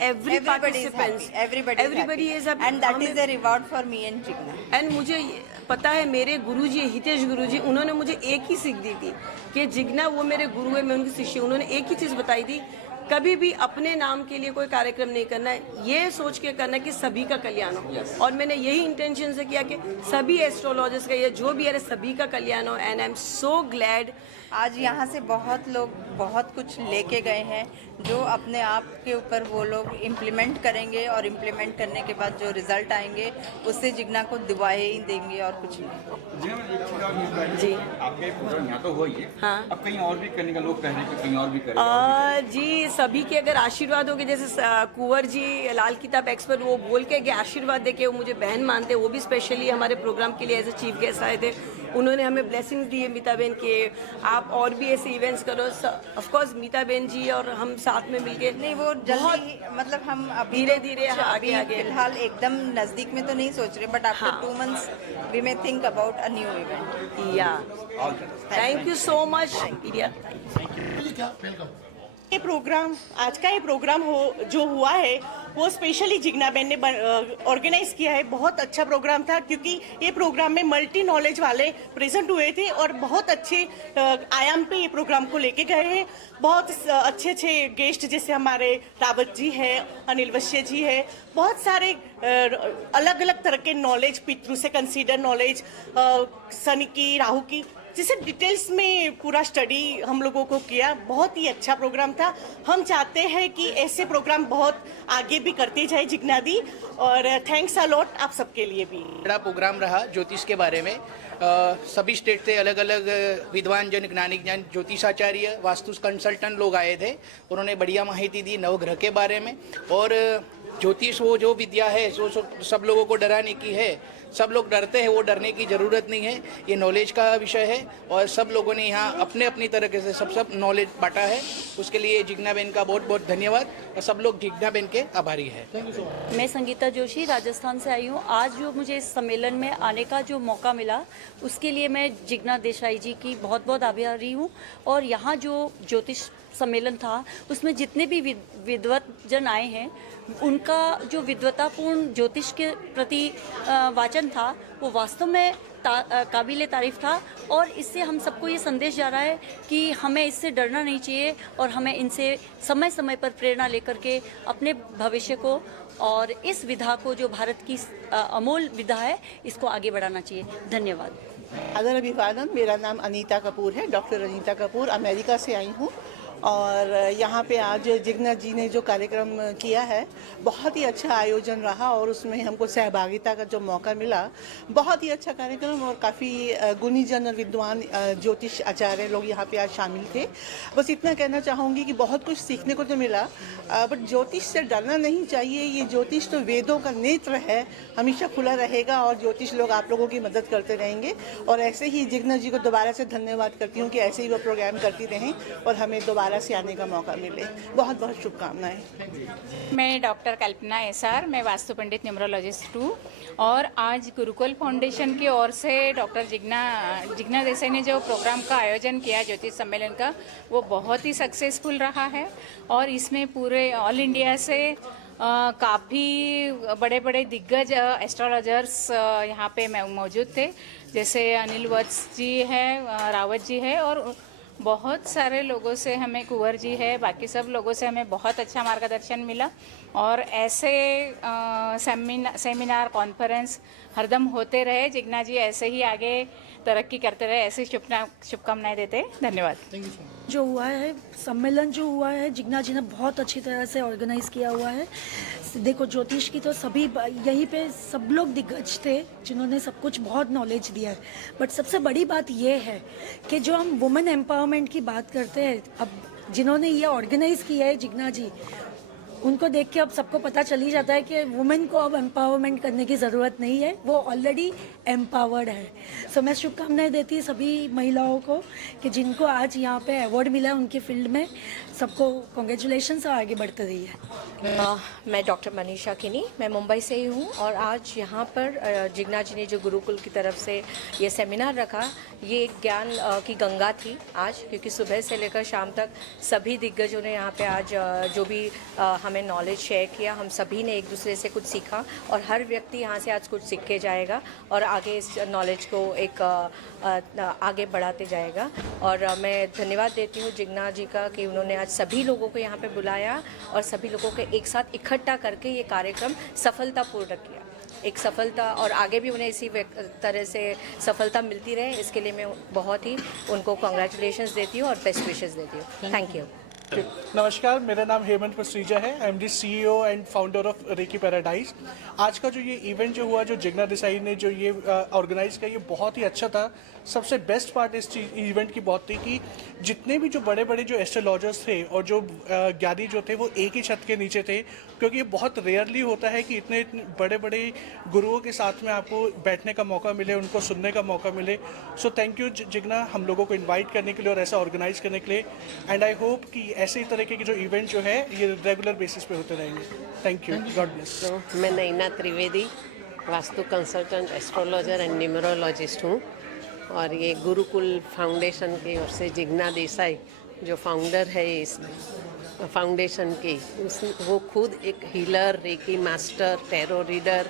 every participants, everybody is happy, and that is the reward for me and Jigna. And मुझे पता है मेरे गुरुजी हितेश गुरुजी, उन्होंने मुझे एक ही सीख दी थी कि जिग्ना वो मेरे गुरु है, मैं उनकी शिष्य। उन्होंने एक ही चीज़ बताई थी, कभी भी अपने नाम के लिए कोई कार्यक्रम नहीं करना है, ये सोच के करना है कि सभी का कल्याण हो। और मैंने यही इंटेंशन से किया कि सभी एस्ट्रोलॉजर्स का, ये जो भी है सभी का कल्याण हो। And I am so glad. आज यहाँ से बहुत लोग बहुत कुछ लेके गए हैं जो अपने आप के ऊपर वो लोग इम्प्लीमेंट करेंगे, और इम्प्लीमेंट करने के बाद जो रिजल्ट आएंगे उससे जिग्ना को दुआएं ही देंगे और कुछ नहीं। जी आपके प्रोग्राम यहाँ तो हुआ ही है, हाँ, अब कहीं और भी करने का लोग कह रहे हैं कि कहीं और भी करें। जी सभी के अगर आशीर्वाद होगे, जैसे कुंवर जी लाल किताब एक्सपर्ट वो बोल के आशीर्वाद देके वो मुझे बहन मानते, वो भी स्पेशली हमारे प्रोग्राम के लिए एज ए चीफ गेस्ट आए थे। उन्होंने हमें ब्लेसिंग्स दिए मीता बहन के, आप और भी ऐसे इवेंट्स करो। ऑफ कोर्स मीता बहन जी और हम साथ में मिलके नहीं, वो जल्दी मतलब हम अभी धीरे धीरे अभी फिलहाल एकदम नजदीक में तो नहीं सोच रहे, but after 2 months we may think about a new event. या thank you so much India. ये प्रोग्राम, आज का ये प्रोग्राम जो हुआ है वो स्पेशली जिग्ना बहन ने ऑर्गेनाइज किया है। बहुत अच्छा प्रोग्राम था, क्योंकि ये प्रोग्राम में मल्टी नॉलेज वाले प्रेजेंट हुए थे और बहुत अच्छे आयाम पे ये प्रोग्राम को लेके गए हैं। बहुत अच्छे अच्छे गेस्ट जैसे हमारे रावत जी है, अनिल वश्य जी है, बहुत सारे अलग अलग तरह के नॉलेज, पितृ से कंसीडर नॉलेज, शनि की, राहु की, जिसे डिटेल्स में पूरा स्टडी हम लोगों को किया। बहुत ही अच्छा प्रोग्राम था। हम चाहते हैं कि ऐसे प्रोग्राम बहुत आगे भी करते जाए जिग्ना दी, और थैंक्स अ लॉट आप सबके लिए भी। बड़ा प्रोग्राम रहा ज्योतिष के बारे में। सभी स्टेट से अलग अलग विद्वान जन, ज्ञानिक जन, ज्योतिषाचार्य, वास्तु कंसल्टेंट लोग आए थे। उन्होंने बढ़िया माहिती दी नवग्रह के बारे में। और ज्योतिष वो जो विद्या है जो सब लोगों को डराने की है, सब लोग डरते हैं, वो डरने की ज़रूरत नहीं है। ये नॉलेज का विषय है और सब लोगों ने यहाँ अपने अपनी तरीके से सब नॉलेज बांटा है। उसके लिए जिग्ना बहन का बहुत बहुत धन्यवाद और सब लोग जिग्ना बहन के आभारी है। मैं संगीता जोशी राजस्थान से आई हूँ। आज जो मुझे इस सम्मेलन में आने का जो मौका मिला उसके लिए मैं जिग्ना देसाई जी की बहुत बहुत आभारी हूँ। और यहाँ जो ज्योतिष सम्मेलन था उसमें जितने भी विद्वत जन आए हैं उनका जो विद्वतापूर्ण ज्योतिष के प्रति वाचन था वो वास्तव में काबिले तारीफ था। और इससे हम सबको ये संदेश जा रहा है कि हमें इससे डरना नहीं चाहिए और हमें इनसे समय समय पर प्रेरणा लेकर के अपने भविष्य को और इस विधा को, जो भारत की अमूल विधा है, इसको आगे बढ़ाना चाहिए। धन्यवाद। आदर अभिवादन। मेरा नाम अनीता कपूर है, डॉक्टर अनीता कपूर। अमेरिका से आई हूँ और यहाँ पे आज जिग्ना जी ने जो कार्यक्रम किया है बहुत ही अच्छा आयोजन रहा और उसमें हमको सहभागिता का जो मौका मिला। बहुत ही अच्छा कार्यक्रम और काफ़ी गुणीजन और विद्वान ज्योतिष आचार्य लोग यहाँ पे आज शामिल थे। बस इतना कहना चाहूँगी कि बहुत कुछ सीखने को तो मिला, बट ज्योतिष से डरना नहीं चाहिए। ये ज्योतिष तो वेदों का नेत्र है, हमेशा खुला रहेगा और ज्योतिष लोग आप लोगों की मदद करते रहेंगे। और ऐसे ही जिग्ना जी को दोबारा से धन्यवाद करती हूँ कि ऐसे ही वो प्रोग्राम करती रहें और हमें दोबारा से आने का मौका मिले। बहुत बहुत शुभकामनाएं। मैं डॉक्टर कल्पना एसआर, मैं वास्तु पंडित न्यूमरोलॉजिस्ट हूँ। और आज गुरुकुल फाउंडेशन की ओर से डॉक्टर जिग्ना देसाई ने जो प्रोग्राम का आयोजन किया ज्योतिष सम्मेलन का, वो बहुत ही सक्सेसफुल रहा है। और इसमें पूरे ऑल इंडिया से काफ़ी बड़े बड़े दिग्गज एस्ट्रोलॉजर्स यहाँ पे मौजूद थे, जैसे अनिल वत्स जी है, रावत जी है, और बहुत सारे लोगों से हमें, कुंवर जी है, बाकी सब लोगों से हमें बहुत अच्छा मार्गदर्शन मिला। और ऐसे सेमिनार कॉन्फ्रेंस हरदम होते रहे। जिग्ना जी ऐसे ही आगे तरक्की करते रहे, ऐसी शुभकामनाएं देते हैं। धन्यवाद। जो हुआ है सम्मेलन जो हुआ है, जिग्ना जी ने बहुत अच्छी तरह से ऑर्गेनाइज किया हुआ है। देखो, ज्योतिष की तो सभी यहीं पे सब लोग दिग्गज थे जिन्होंने सब कुछ बहुत नॉलेज दिया है। बट सबसे बड़ी बात ये है कि जो हम वुमेन एम्पावरमेंट की बात करते हैं, अब जिन्होंने ये ऑर्गेनाइज किया है जिग्ना जी, उनको देख के अब सबको पता चल ही जाता है कि वुमेन को अब एम्पावरमेंट करने की ज़रूरत नहीं है, वो ऑलरेडी एम्पावर्ड है। सो मैं शुभकामनाएं देती हूँ सभी महिलाओं को कि जिनको आज यहाँ पे अवार्ड मिला है उनकी फील्ड में, सबको कॉन्ग्रेचुलेशंस और आगे बढ़ते रहिए। मैं डॉक्टर मनीषा किनी, मैं मुंबई से ही हूँ। और आज यहाँ पर जिग्ना जी ने जो गुरुकुल की तरफ से ये सेमिनार रखा, ये एक ज्ञान की गंगा थी आज, क्योंकि सुबह से लेकर शाम तक सभी दिग्गजों ने यहाँ पे आज जो भी हमें नॉलेज शेयर किया, हम सभी ने एक दूसरे से कुछ सीखा और हर व्यक्ति यहाँ से आज कुछ सीख के जाएगा और आगे इस नॉलेज को एक आगे बढ़ाते जाएगा। और मैं धन्यवाद देती हूँ जिग्ना जी का कि उन्होंने आज सभी लोगों को यहाँ पे बुलाया और सभी लोगों को एक साथ इकट्ठा करके ये कार्यक्रम सफलतापूर्ण किया। एक सफलता, और आगे भी उन्हें इसी तरह से सफलता मिलती रहे, इसके लिए मैं बहुत ही उनको कॉन्ग्रेचुलेशंस देती हूँ और बेस्ट विशेस देती हूँ। Thank you. नमस्कार, मेरा नाम हेमंत पस्रीजा है। I am the CEO and founder of Reiki Paradise. आज का जो ये इवेंट जो हुआ, जो जिग्ना देसाई ने जो ये ऑर्गेनाइज किया, ये बहुत ही अच्छा था। सबसे बेस्ट पार्ट इस इवेंट की बहुत थी कि जितने भी जो बड़े बड़े जो एस्ट्रोलॉजर्स थे और जो ज्ञानी जो थे वो एक ही छत के नीचे थे, क्योंकि ये बहुत रेयरली होता है कि इतने बड़े बड़े गुरुओं के साथ में आपको बैठने का मौका मिले, उनको सुनने का मौका मिले। सो थैंक यू जिग्ना हम लोगों को इन्वाइट करने के लिए और ऐसा ऑर्गेनाइज करने के लिए। एंड आई होप कि ऐसे ही तरह के जो इवेंट जो है ये रेगुलर बेसिस पे होते रहेंगे। Thank you, God bless. मैं Naina Trivedi, vastu consultant, astrologer and numerologist हूँ और ये गुरुकुल फाउंडेशन की ओर से जिग्ना देसाई जो फाउंडर है इस फाउंडेशन की, वो खुद एक healer, reiki master, tarot reader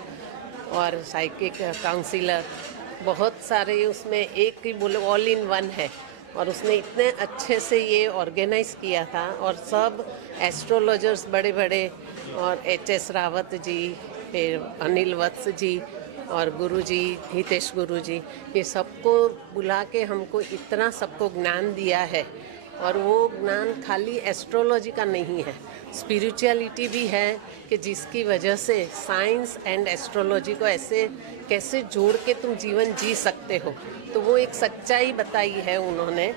और साइकिक काउंसिलर, बहुत सारे उसमें एक ही बोलो ऑल इन वन है। और उसने इतने अच्छे से ये ऑर्गेनाइज किया था और सब एस्ट्रोलॉजर्स बड़े बड़े और HS रावत जी, फिर अनिल वत्स जी और गुरुजी हितेश गुरुजी, ये सबको बुला के हमको इतना सबको ज्ञान दिया है। और वो ज्ञान खाली एस्ट्रोलॉजी का नहीं है, स्पिरिचुअलिटी भी है कि जिसकी वजह से साइंस एंड एस्ट्रोलॉजी को ऐसे कैसे जोड़ के तुम जीवन जी सकते हो, तो वो एक सच्चाई बताई है उन्होंने।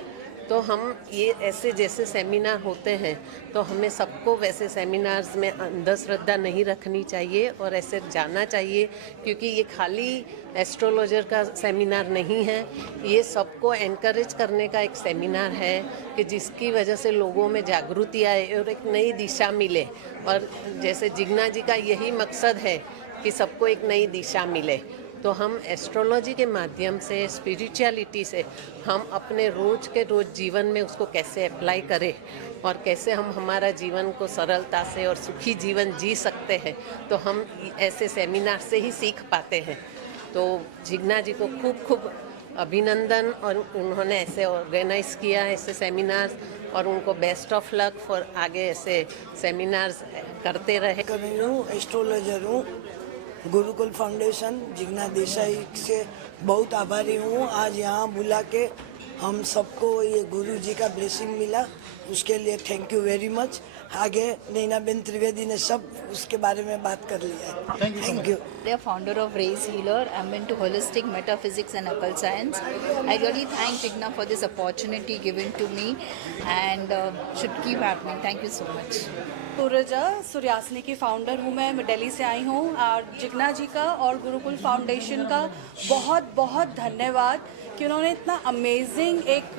तो हम ये ऐसे जैसे सेमिनार होते हैं तो हमें सबको वैसे सेमिनार्स में अंधश्रद्धा नहीं रखनी चाहिए और ऐसे जाना चाहिए, क्योंकि ये खाली एस्ट्रोलॉजर का सेमिनार नहीं है, ये सबको एनकरेज करने का एक सेमिनार है कि जिसकी वजह से लोगों में जागृति आए और एक नई दिशा मिले। और जैसे जिग्ना जी का यही मकसद है कि सबको एक नई दिशा मिले, तो हम एस्ट्रोलॉजी के माध्यम से, स्पिरिचुअलिटी से हम अपने रोज़ के रोज़ जीवन में उसको कैसे अप्लाई करें और कैसे हम हमारा जीवन को सरलता से और सुखी जीवन जी सकते हैं, तो हम ऐसे सेमिनार से ही सीख पाते हैं। तो जिग्ना जी को खूब खूब अभिनंदन, और उन्होंने ऐसे ऑर्गेनाइज किया ऐसे सेमिनार्स, और उनको बेस्ट ऑफ लक फॉर आगे ऐसे सेमिनार्स करते रहे। एस्ट्रोलॉजर हूँ, गुरुकुल फाउंडेशन जिग्ना देसाई से बहुत आभारी हूँ। आज यहाँ बुला के हम सबको ये गुरु जी का ब्लेसिंग मिला, उसके लिए थैंक यू वेरी मच। आगे नैना बेन त्रिवेदी ने सब उसके बारे में बात कर लिया है। Thank you. They are founder of Rays Healer. I'm into holistic metaphysics and occult science. I really thank Jigna for this opportunity given to me and should keep happening. Thank you so much. सूरजा सूर्यासनी की founder हूँ मैं दिल्ली से आई हूँ, और जिग्ना जी का और Gurukul foundation का बहुत बहुत धन्यवाद कि उन्होंने इतना अमेजिंग एक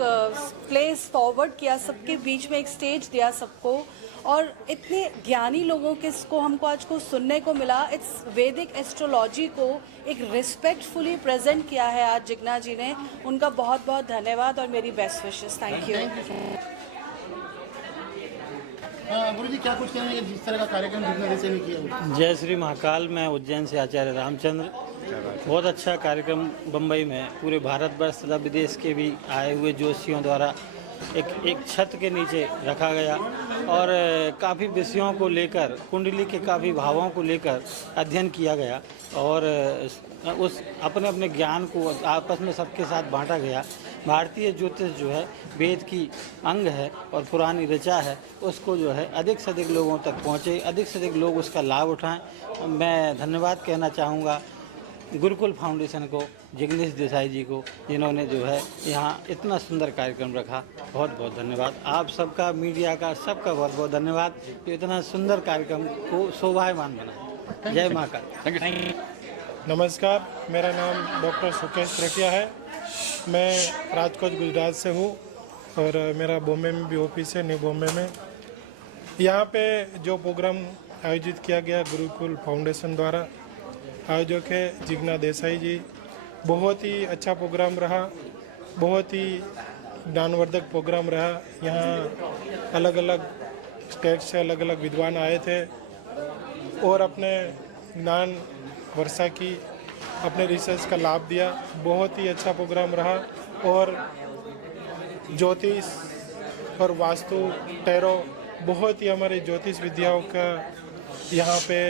प्लेस फॉरवर्ड किया, सबके बीच में एक स्टेज दिया सबको, और इतने ज्ञानी लोगों के को हमको आज को सुनने को मिला। इट्स वैदिक एस्ट्रोलॉजी को एक रिस्पेक्टफुली प्रेजेंट किया है आज जिग्ना जी ने, उनका बहुत बहुत धन्यवाद और मेरी बेस्ट विशेस। Thank you. गुरु जी क्या कुछ कहेंगे जिस तरह का कार्यक्रम जिग्ना देसाई ने किया? जय श्री महाकाल। मैं उज्जैन से आचार्य रामचंद्र। बहुत अच्छा कार्यक्रम बम्बई में पूरे भारतवर्ष तथा विदेश के भी आए हुए ज्योतिषियों द्वारा एक छत के नीचे रखा गया, और काफ़ी विषयों को लेकर, कुंडली के काफ़ी भावों को लेकर अध्ययन किया गया, और उस अपने अपने ज्ञान को आपस में सबके साथ बांटा गया। भारतीय ज्योतिष जो है वेद की अंग है और पुरानी ऋचा है, उसको जो है अधिक से अधिक लोगों तक पहुँचे, अधिक से अधिक लोग उसका लाभ उठाएं। मैं धन्यवाद कहना चाहूँगा गुरुकुल फाउंडेशन को, जिग्नेश देसाई जी को, जिन्होंने जो है यहाँ इतना सुंदर कार्यक्रम रखा। बहुत बहुत धन्यवाद आप सबका, मीडिया का, सबका बहुत बहुत धन्यवाद जो इतना सुंदर कार्यक्रम को शोभायमान बनाए। जय महाकाल। नमस्कार, मेरा नाम डॉक्टर सुकेश रेटिया है। मैं राजकोट गुजरात से हूँ और मेरा बॉम्बे में भी ऑफिस है, न्यू बॉम्बे में। यहाँ पे जो प्रोग्राम आयोजित किया गया गुरुकुल फाउंडेशन द्वारा, आयोजक है जिग्ना देसाई जी। बहुत ही अच्छा प्रोग्राम रहा, बहुत ही ज्ञानवर्धक प्रोग्राम रहा। यहाँ अलग अलग स्टेट से अलग अलग विद्वान आए थे और अपने ज्ञान वर्षा की, अपने रिसर्च का लाभ दिया। बहुत ही अच्छा प्रोग्राम रहा, और ज्योतिष और वास्तु, टैरो, बहुत ही हमारे ज्योतिष विद्याओं का यहाँ पे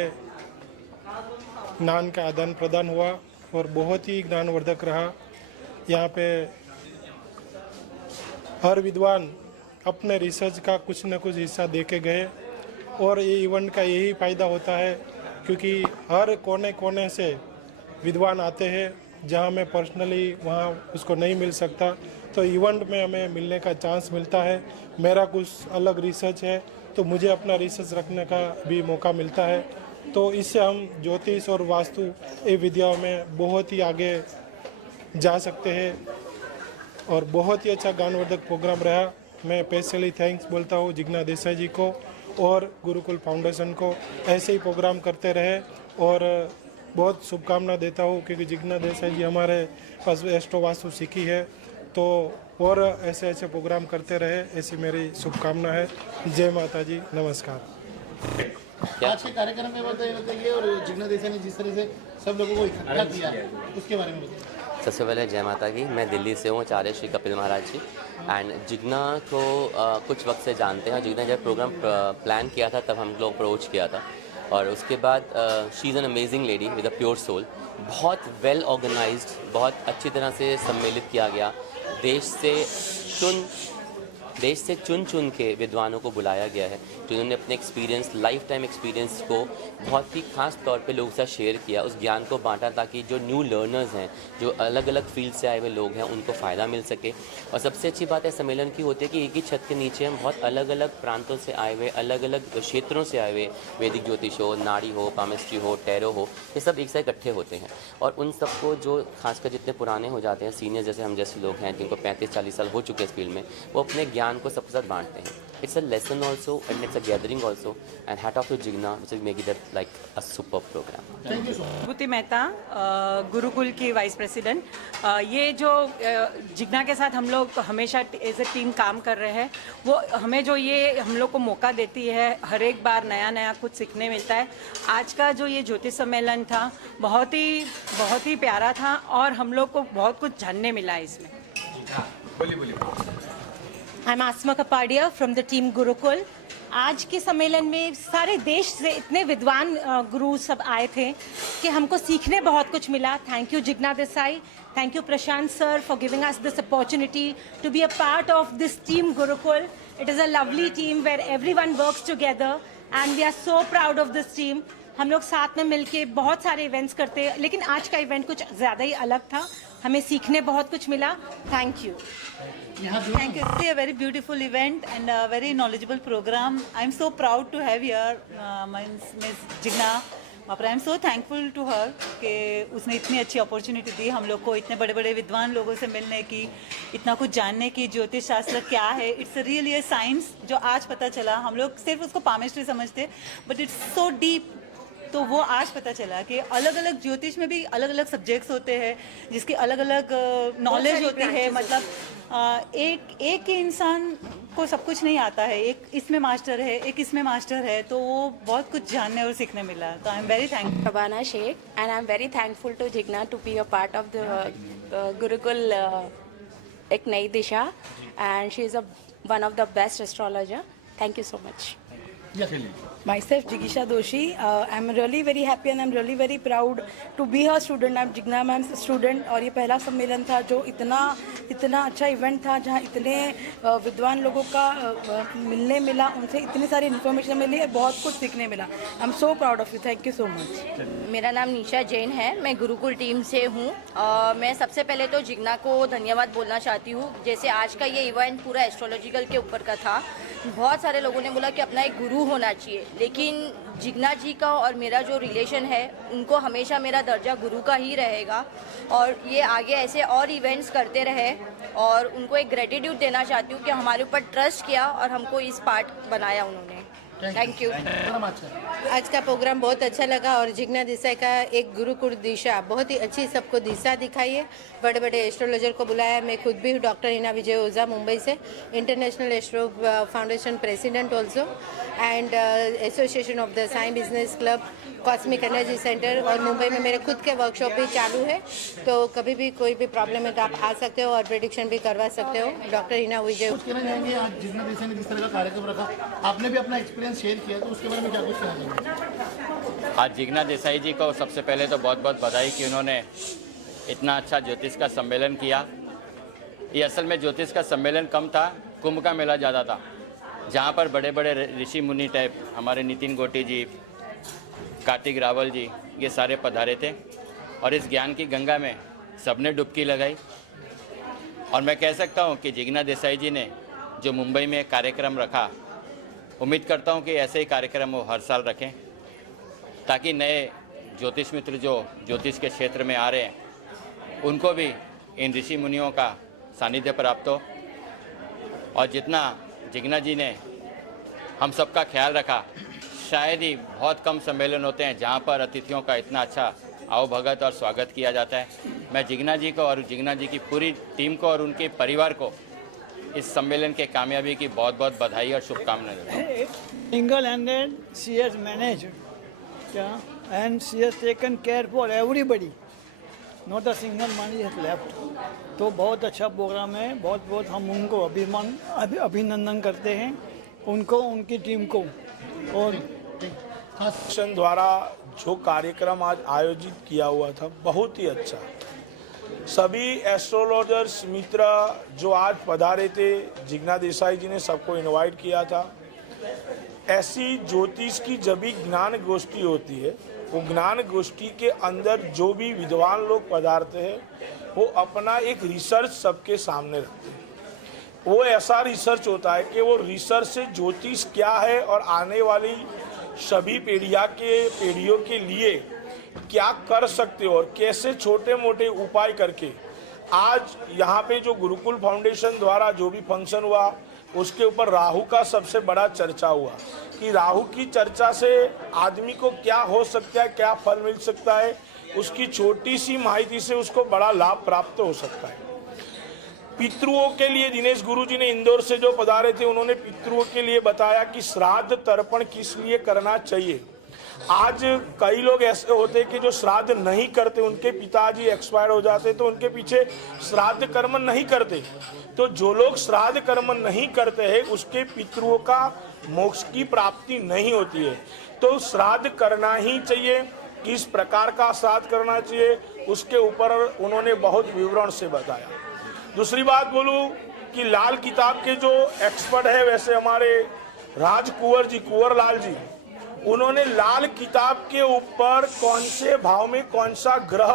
ज्ञान का आदान प्रदान हुआ और बहुत ही ज्ञानवर्धक रहा। यहाँ पे हर विद्वान अपने रिसर्च का कुछ न कुछ हिस्सा दे के गए। और ये इवेंट का यही फ़ायदा होता है क्योंकि हर कोने कोने से विद्वान आते हैं, जहाँ मैं पर्सनली वहाँ उसको नहीं मिल सकता, तो इवेंट में हमें मिलने का चांस मिलता है। मेरा कुछ अलग रिसर्च है तो मुझे अपना रिसर्च रखने का भी मौका मिलता है। तो इससे हम ज्योतिष और वास्तु ये विद्याओं में बहुत ही आगे जा सकते हैं और बहुत ही अच्छा ज्ञानवर्धक प्रोग्राम रहा। मैं स्पेशली थैंक्स बोलता हूँ जिग्ना देसाई जी को और गुरुकुल फाउंडेशन को। ऐसे ही प्रोग्राम करते रहे और बहुत शुभकामना देता हूँ क्योंकि जिग्ना देसाई जी हमारे पास एस्ट्रो वास्तु सीखी है, तो और ऐसे ऐसे प्रोग्राम करते रहे, ऐसी मेरी शुभकामना है। जय माता जी, नमस्कार। आज के कार्यक्रम में बताइए और जिग्ना देसाई ने जिस तरह से सब लोगों को इकट्ठा किया उसके बारे में बताइए। सबसे पहले जय माता की, मैं दिल्ली से हूँ, आचार्य श्री कपिल महाराज जी। एंड जिग्ना को कुछ वक्त से जानते हैं। जिग्ना जब प्रोग्राम प्लान किया था तब हम लोग अप्रोच किया था और उसके बाद she is an amazing lady with a pure soul. बहुत वेल ऑर्गेनाइज्ड, बहुत अच्छी तरह से सम्मिलित किया गया। देश से चुन के विद्वानों को बुलाया गया है जिन्होंने अपने एक्सपीरियंस, लाइफ टाइम एक्सपीरियंस को बहुत ही खास तौर पे लोगों के साथ शेयर किया, उस ज्ञान को बांटा ताकि जो न्यू लर्नर्स हैं, जो अलग अलग फील्ड से आए हुए लोग हैं, उनको फ़ायदा मिल सके। और सबसे अच्छी बात है सम्मेलन की होती है कि एक ही छत के नीचे हम बहुत अलग अलग प्रांतों से आए हुए, अलग अलग क्षेत्रों से आए हुए, वैदिक ज्योतिष हो, नाड़ी हो, पामिस्ट्री हो, टैरो हो, ये सब एक साथ इकट्ठे होते हैं। और उन सबको जो खासकर जितने पुराने हो जाते हैं, सीनियर जैसे हम जैसे लोग हैं जिनको 35-40 साल हो चुके हैं इस फील्ड में, वो अपने ज्ञान को सबके साथ बांटते हैं। It's a lesson also and it's a gathering also, and hat off to Jigna which is making it like a super program. Thank you so much. भूति मेहता, गुरुकुल की वाइस प्रेसिडेंट। ये जो जिग्ना के साथ हम लोग हमेशा एज ए टीम काम कर रहे हैं, वो हमें जो ये हम लोग को मौका देती है, हर एक बार नया नया कुछ सीखने मिलता है। आज का जो ये ज्योतिष सम्मेलन था बहुत ही प्यारा था और हम लोग को बहुत कुछ जानने मिला इसमें। I'm Asma Kapadia from the team Gurukul. आज के सम्मेलन में सारे देश से इतने विद्वान गुरु सब आए थे कि हमको सीखने बहुत कुछ मिला। Thank you Jigna Desai, thank you Prashant sir for giving us this opportunity to be a part of this team Gurukul. It is a lovely team where everyone works together and we are so proud of this team. हम लोग साथ में मिलके बहुत सारे events करते हैं, लेकिन आज का इवेंट कुछ ज़्यादा ही अलग था। हमें सीखने बहुत कुछ मिला। Thank you. Thank you. It's a very beautiful event and a very knowledgeable program. I'm so proud to have here Ms. Jigna Mapra. I'm so thankful to her कि उसने इतनी अच्छी अपॉर्चुनिटी दी हम लोग को, इतने बड़े बड़े विद्वान लोगों से मिलने की, इतना कुछ जानने की, ज्योतिष शास्त्र क्या है। इट्स रियली ए साइंस जो आज पता चला। हम लोग सिर्फ उसको पामिस्ट्री समझते, बट इट्स सो डीप। तो वो आज पता चला कि अलग अलग ज्योतिष में भी अलग अलग सब्जेक्ट्स होते हैं जिसकी अलग अलग नॉलेज होती है। मतलब एक इंसान को सब कुछ नहीं आता है, एक इसमें मास्टर है, एक इसमें मास्टर है, तो वो बहुत कुछ जानने और सीखने मिला। तो I am very thankful. Shabana Sheikh and I am very thankful to Jigna to be a part of the Gurukul Ek Nai Disha and she is one of the best astrologer. Thank you so much. Myself, Jigisha Doshi. I'm really very happy and I'm really very proud to be her student. I'm Jigna ma'am student और ये पहला सम्मेलन था जो इतना अच्छा event था जहाँ इतने विद्वान लोगों का मिलने मिला, उनसे इतनी सारी इन्फॉर्मेशन मिली और बहुत कुछ सीखने मिला। I am so proud of you. Thank you so much. मेरा नाम निशा जैन है, मैं गुरुकुल टीम से हूँ। मैं सबसे पहले तो जिग्ना को धन्यवाद बोलना चाहती हूँ। जैसे आज का ये इवेंट पूरा एस्ट्रोलॉजिकल के ऊपर का था, बहुत सारे लोगों ने बोला कि अपना एक गुरु होना चाहिए, लेकिन जिग्ना जी का और मेरा जो रिलेशन है उनको हमेशा मेरा दर्जा गुरु का ही रहेगा और ये आगे ऐसे और इवेंट्स करते रहे और उनको एक ग्रेटिट्यूड देना चाहती हूँ कि हमारे ऊपर ट्रस्ट किया और हमको इस पार्ट बनाया उन्होंने। Thank you. आज का प्रोग्राम बहुत अच्छा लगा और जिग्ना देसाई का एक गुरुकुल दिशा बहुत ही अच्छी सबको दिशा दिखाई है। बड़े बड़े एस्ट्रोलॉजर को बुलाया। मैं खुद भी डॉक्टर हिना विजय ओझा मुंबई से, international astro foundation president also and association of the Sai business club, cosmic energy centre, और मुंबई में मेरे खुद के वर्कशॉप भी चालू है। तो कभी भी कोई भी प्रॉब्लम है तो आप आ सकते हो और प्रेडिक्शन भी करवा सकते हो। डॉक्टर हिना विजय। कुछ कहना चाहेंगे आज जिग्ना देसाई ने जिस तरह का कार्यक्रम रखा, आपने भी अपना एक्सपीरियंस शेयर किया, तो उसके बारे में क्या कुछ कहना चाहेंगे? आज जिग्ना देसाई जी को सबसे पहले तो बहुत बहुत बधाई कि उन्होंने इतना अच्छा ज्योतिष का सम्मेलन किया। ये असल में ज्योतिष का सम्मेलन कम था, कुंभ का मेला ज़्यादा था, जहाँ पर बड़े बड़े ऋषि मुनि टाइप हमारे नितिन गोटी जी, कार्तिक रावल जी, ये सारे पधारे थे और इस ज्ञान की गंगा में सबने डुबकी लगाई। और मैं कह सकता हूँ कि जिग्ना देसाई जी ने जो मुंबई में कार्यक्रम रखा, उम्मीद करता हूँ कि ऐसे ही कार्यक्रम वो हर साल रखें, ताकि नए ज्योतिष मित्र जो ज्योतिष के क्षेत्र में आ रहे हैं उनको भी इन ऋषि मुनियों का सानिध्य प्राप्त हो। और जितना जिग्ना जी ने हम सबका ख्याल रखा, शायद ही बहुत कम सम्मेलन होते हैं जहाँ पर अतिथियों का इतना अच्छा आवभगत और स्वागत किया जाता है। मैं जिग्ना जी को और जिग्ना जी की पूरी टीम को और उनके परिवार को इस सम्मेलन के कामयाबी की बहुत बहुत बधाई और शुभकामनाएं देता हूँ। Single handed she has managed and she has taken care for everybody, not a single money has left। तो बहुत अच्छा प्रोग्राम है, बहुत बहुत हम उनको अभिनंदन करते हैं, उनको, उनकी टीम को। और द्वारा जो कार्यक्रम आज आयोजित किया हुआ था बहुत ही अच्छा। सभी एस्ट्रोलॉजर्स मित्र जो आज पधारे थे, जिग्ना देसाई जी ने सबको इनवाइट किया था। ऐसी ज्योतिष की जब भी ज्ञान गोष्ठी होती है, वो ज्ञान गोष्ठी के अंदर जो भी विद्वान लोग पधारते हैं वो अपना एक रिसर्च सबके सामने रखते हैं। वो ऐसा रिसर्च होता है कि वो रिसर्च से ज्योतिष क्या है और आने वाली सभी पीढ़ियों के लिए क्या कर सकते हो और कैसे छोटे मोटे उपाय करके आज यहाँ पे जो गुरुकुल फाउंडेशन द्वारा जो भी फंक्शन हुआ उसके ऊपर राहु का सबसे बड़ा चर्चा हुआ कि राहु की चर्चा से आदमी को क्या हो सकता है, क्या फल मिल सकता है, उसकी छोटी सी माहिती से उसको बड़ा लाभ प्राप्त हो सकता है। पितृओं के लिए दिनेश गुरुजी ने इंदौर से जो पधारे थे, उन्होंने पितृओं के लिए बताया कि श्राद्ध तर्पण किस लिए करना चाहिए। आज कई लोग ऐसे होते हैं कि जो श्राद्ध नहीं करते, उनके पिताजी एक्सपायर हो जाते तो उनके पीछे श्राद्ध कर्म नहीं करते। तो जो लोग श्राद्ध कर्म नहीं करते हैं उसके पितृओं का मोक्ष की प्राप्ति नहीं होती है। तो श्राद्ध करना ही चाहिए। किस प्रकार का श्राद्ध करना चाहिए उसके ऊपर उन्होंने बहुत विवरण से बताया। दूसरी बात बोलूं कि लाल किताब के जो एक्सपर्ट है, वैसे हमारे राज कुंवर लाल जी, उन्होंने लाल किताब के ऊपर कौन से भाव में कौन सा ग्रह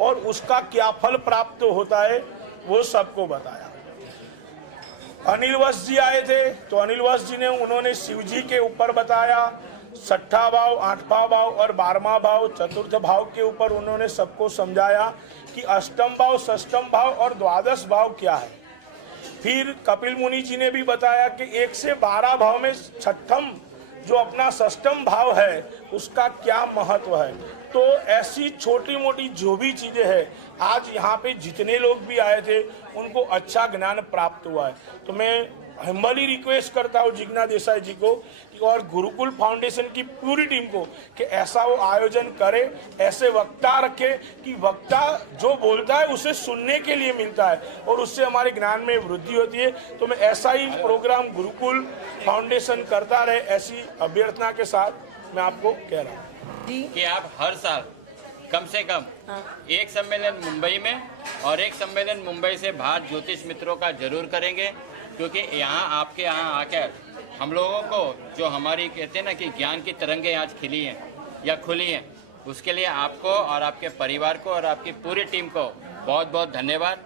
और उसका क्या फल प्राप्त होता है वो सबको बताया। अनिल वश जी आए थे तो अनिल वश जी ने उन्होंने शिव जी के ऊपर बताया। 6ठा भाव, 8वां भाव और 12वां भाव, चतुर्थ भाव के ऊपर उन्होंने सबको समझाया कि अष्टम भाव, षष्ठम भाव और द्वादश भाव क्या है। फिर कपिल मुनि जी ने भी बताया कि 1 से 12 भाव में छठम जो अपना षष्ठम भाव है उसका क्या महत्व है। तो ऐसी छोटी मोटी जो भी चीजें हैं, आज यहाँ पे जितने लोग भी आए थे उनको अच्छा ज्ञान प्राप्त हुआ है। तो मैं हम्बली रिक्वेस्ट करता हूँ जिग्ना देसाई जी को और गुरुकुल फाउंडेशन की पूरी टीम को कि ऐसा वो आयोजन करे, ऐसे वक्ता रखे कि वक्ता जो बोलता है उसे सुनने के लिए मिलता है और उससे हमारे ज्ञान में वृद्धि होती है। तो मैं ऐसा ही प्रोग्राम गुरुकुल फाउंडेशन करता रहे, ऐसी अभ्यर्थना के साथ मैं आपको कह रहा हूँ कि आप हर साल कम से कम एक सम्मेलन मुंबई में और एक सम्मेलन मुंबई से बाहर ज्योतिष मित्रों का जरूर करेंगे, क्योंकि यहाँ आपके यहाँ आकर हम लोगों को जो हमारी कहते हैं ना कि ज्ञान की तरंगें आज खिली हैं या खुली हैं, उसके लिए आपको और आपके परिवार को और आपकी पूरी टीम को बहुत बहुत धन्यवाद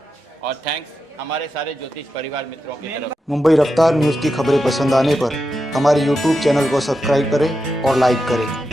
और थैंक्स हमारे सारे ज्योतिष परिवार मित्रों की तरफ। मुंबई रफ्तार न्यूज़ की खबरें पसंद आने पर हमारे YouTube चैनल को सब्सक्राइब करें और लाइक करें।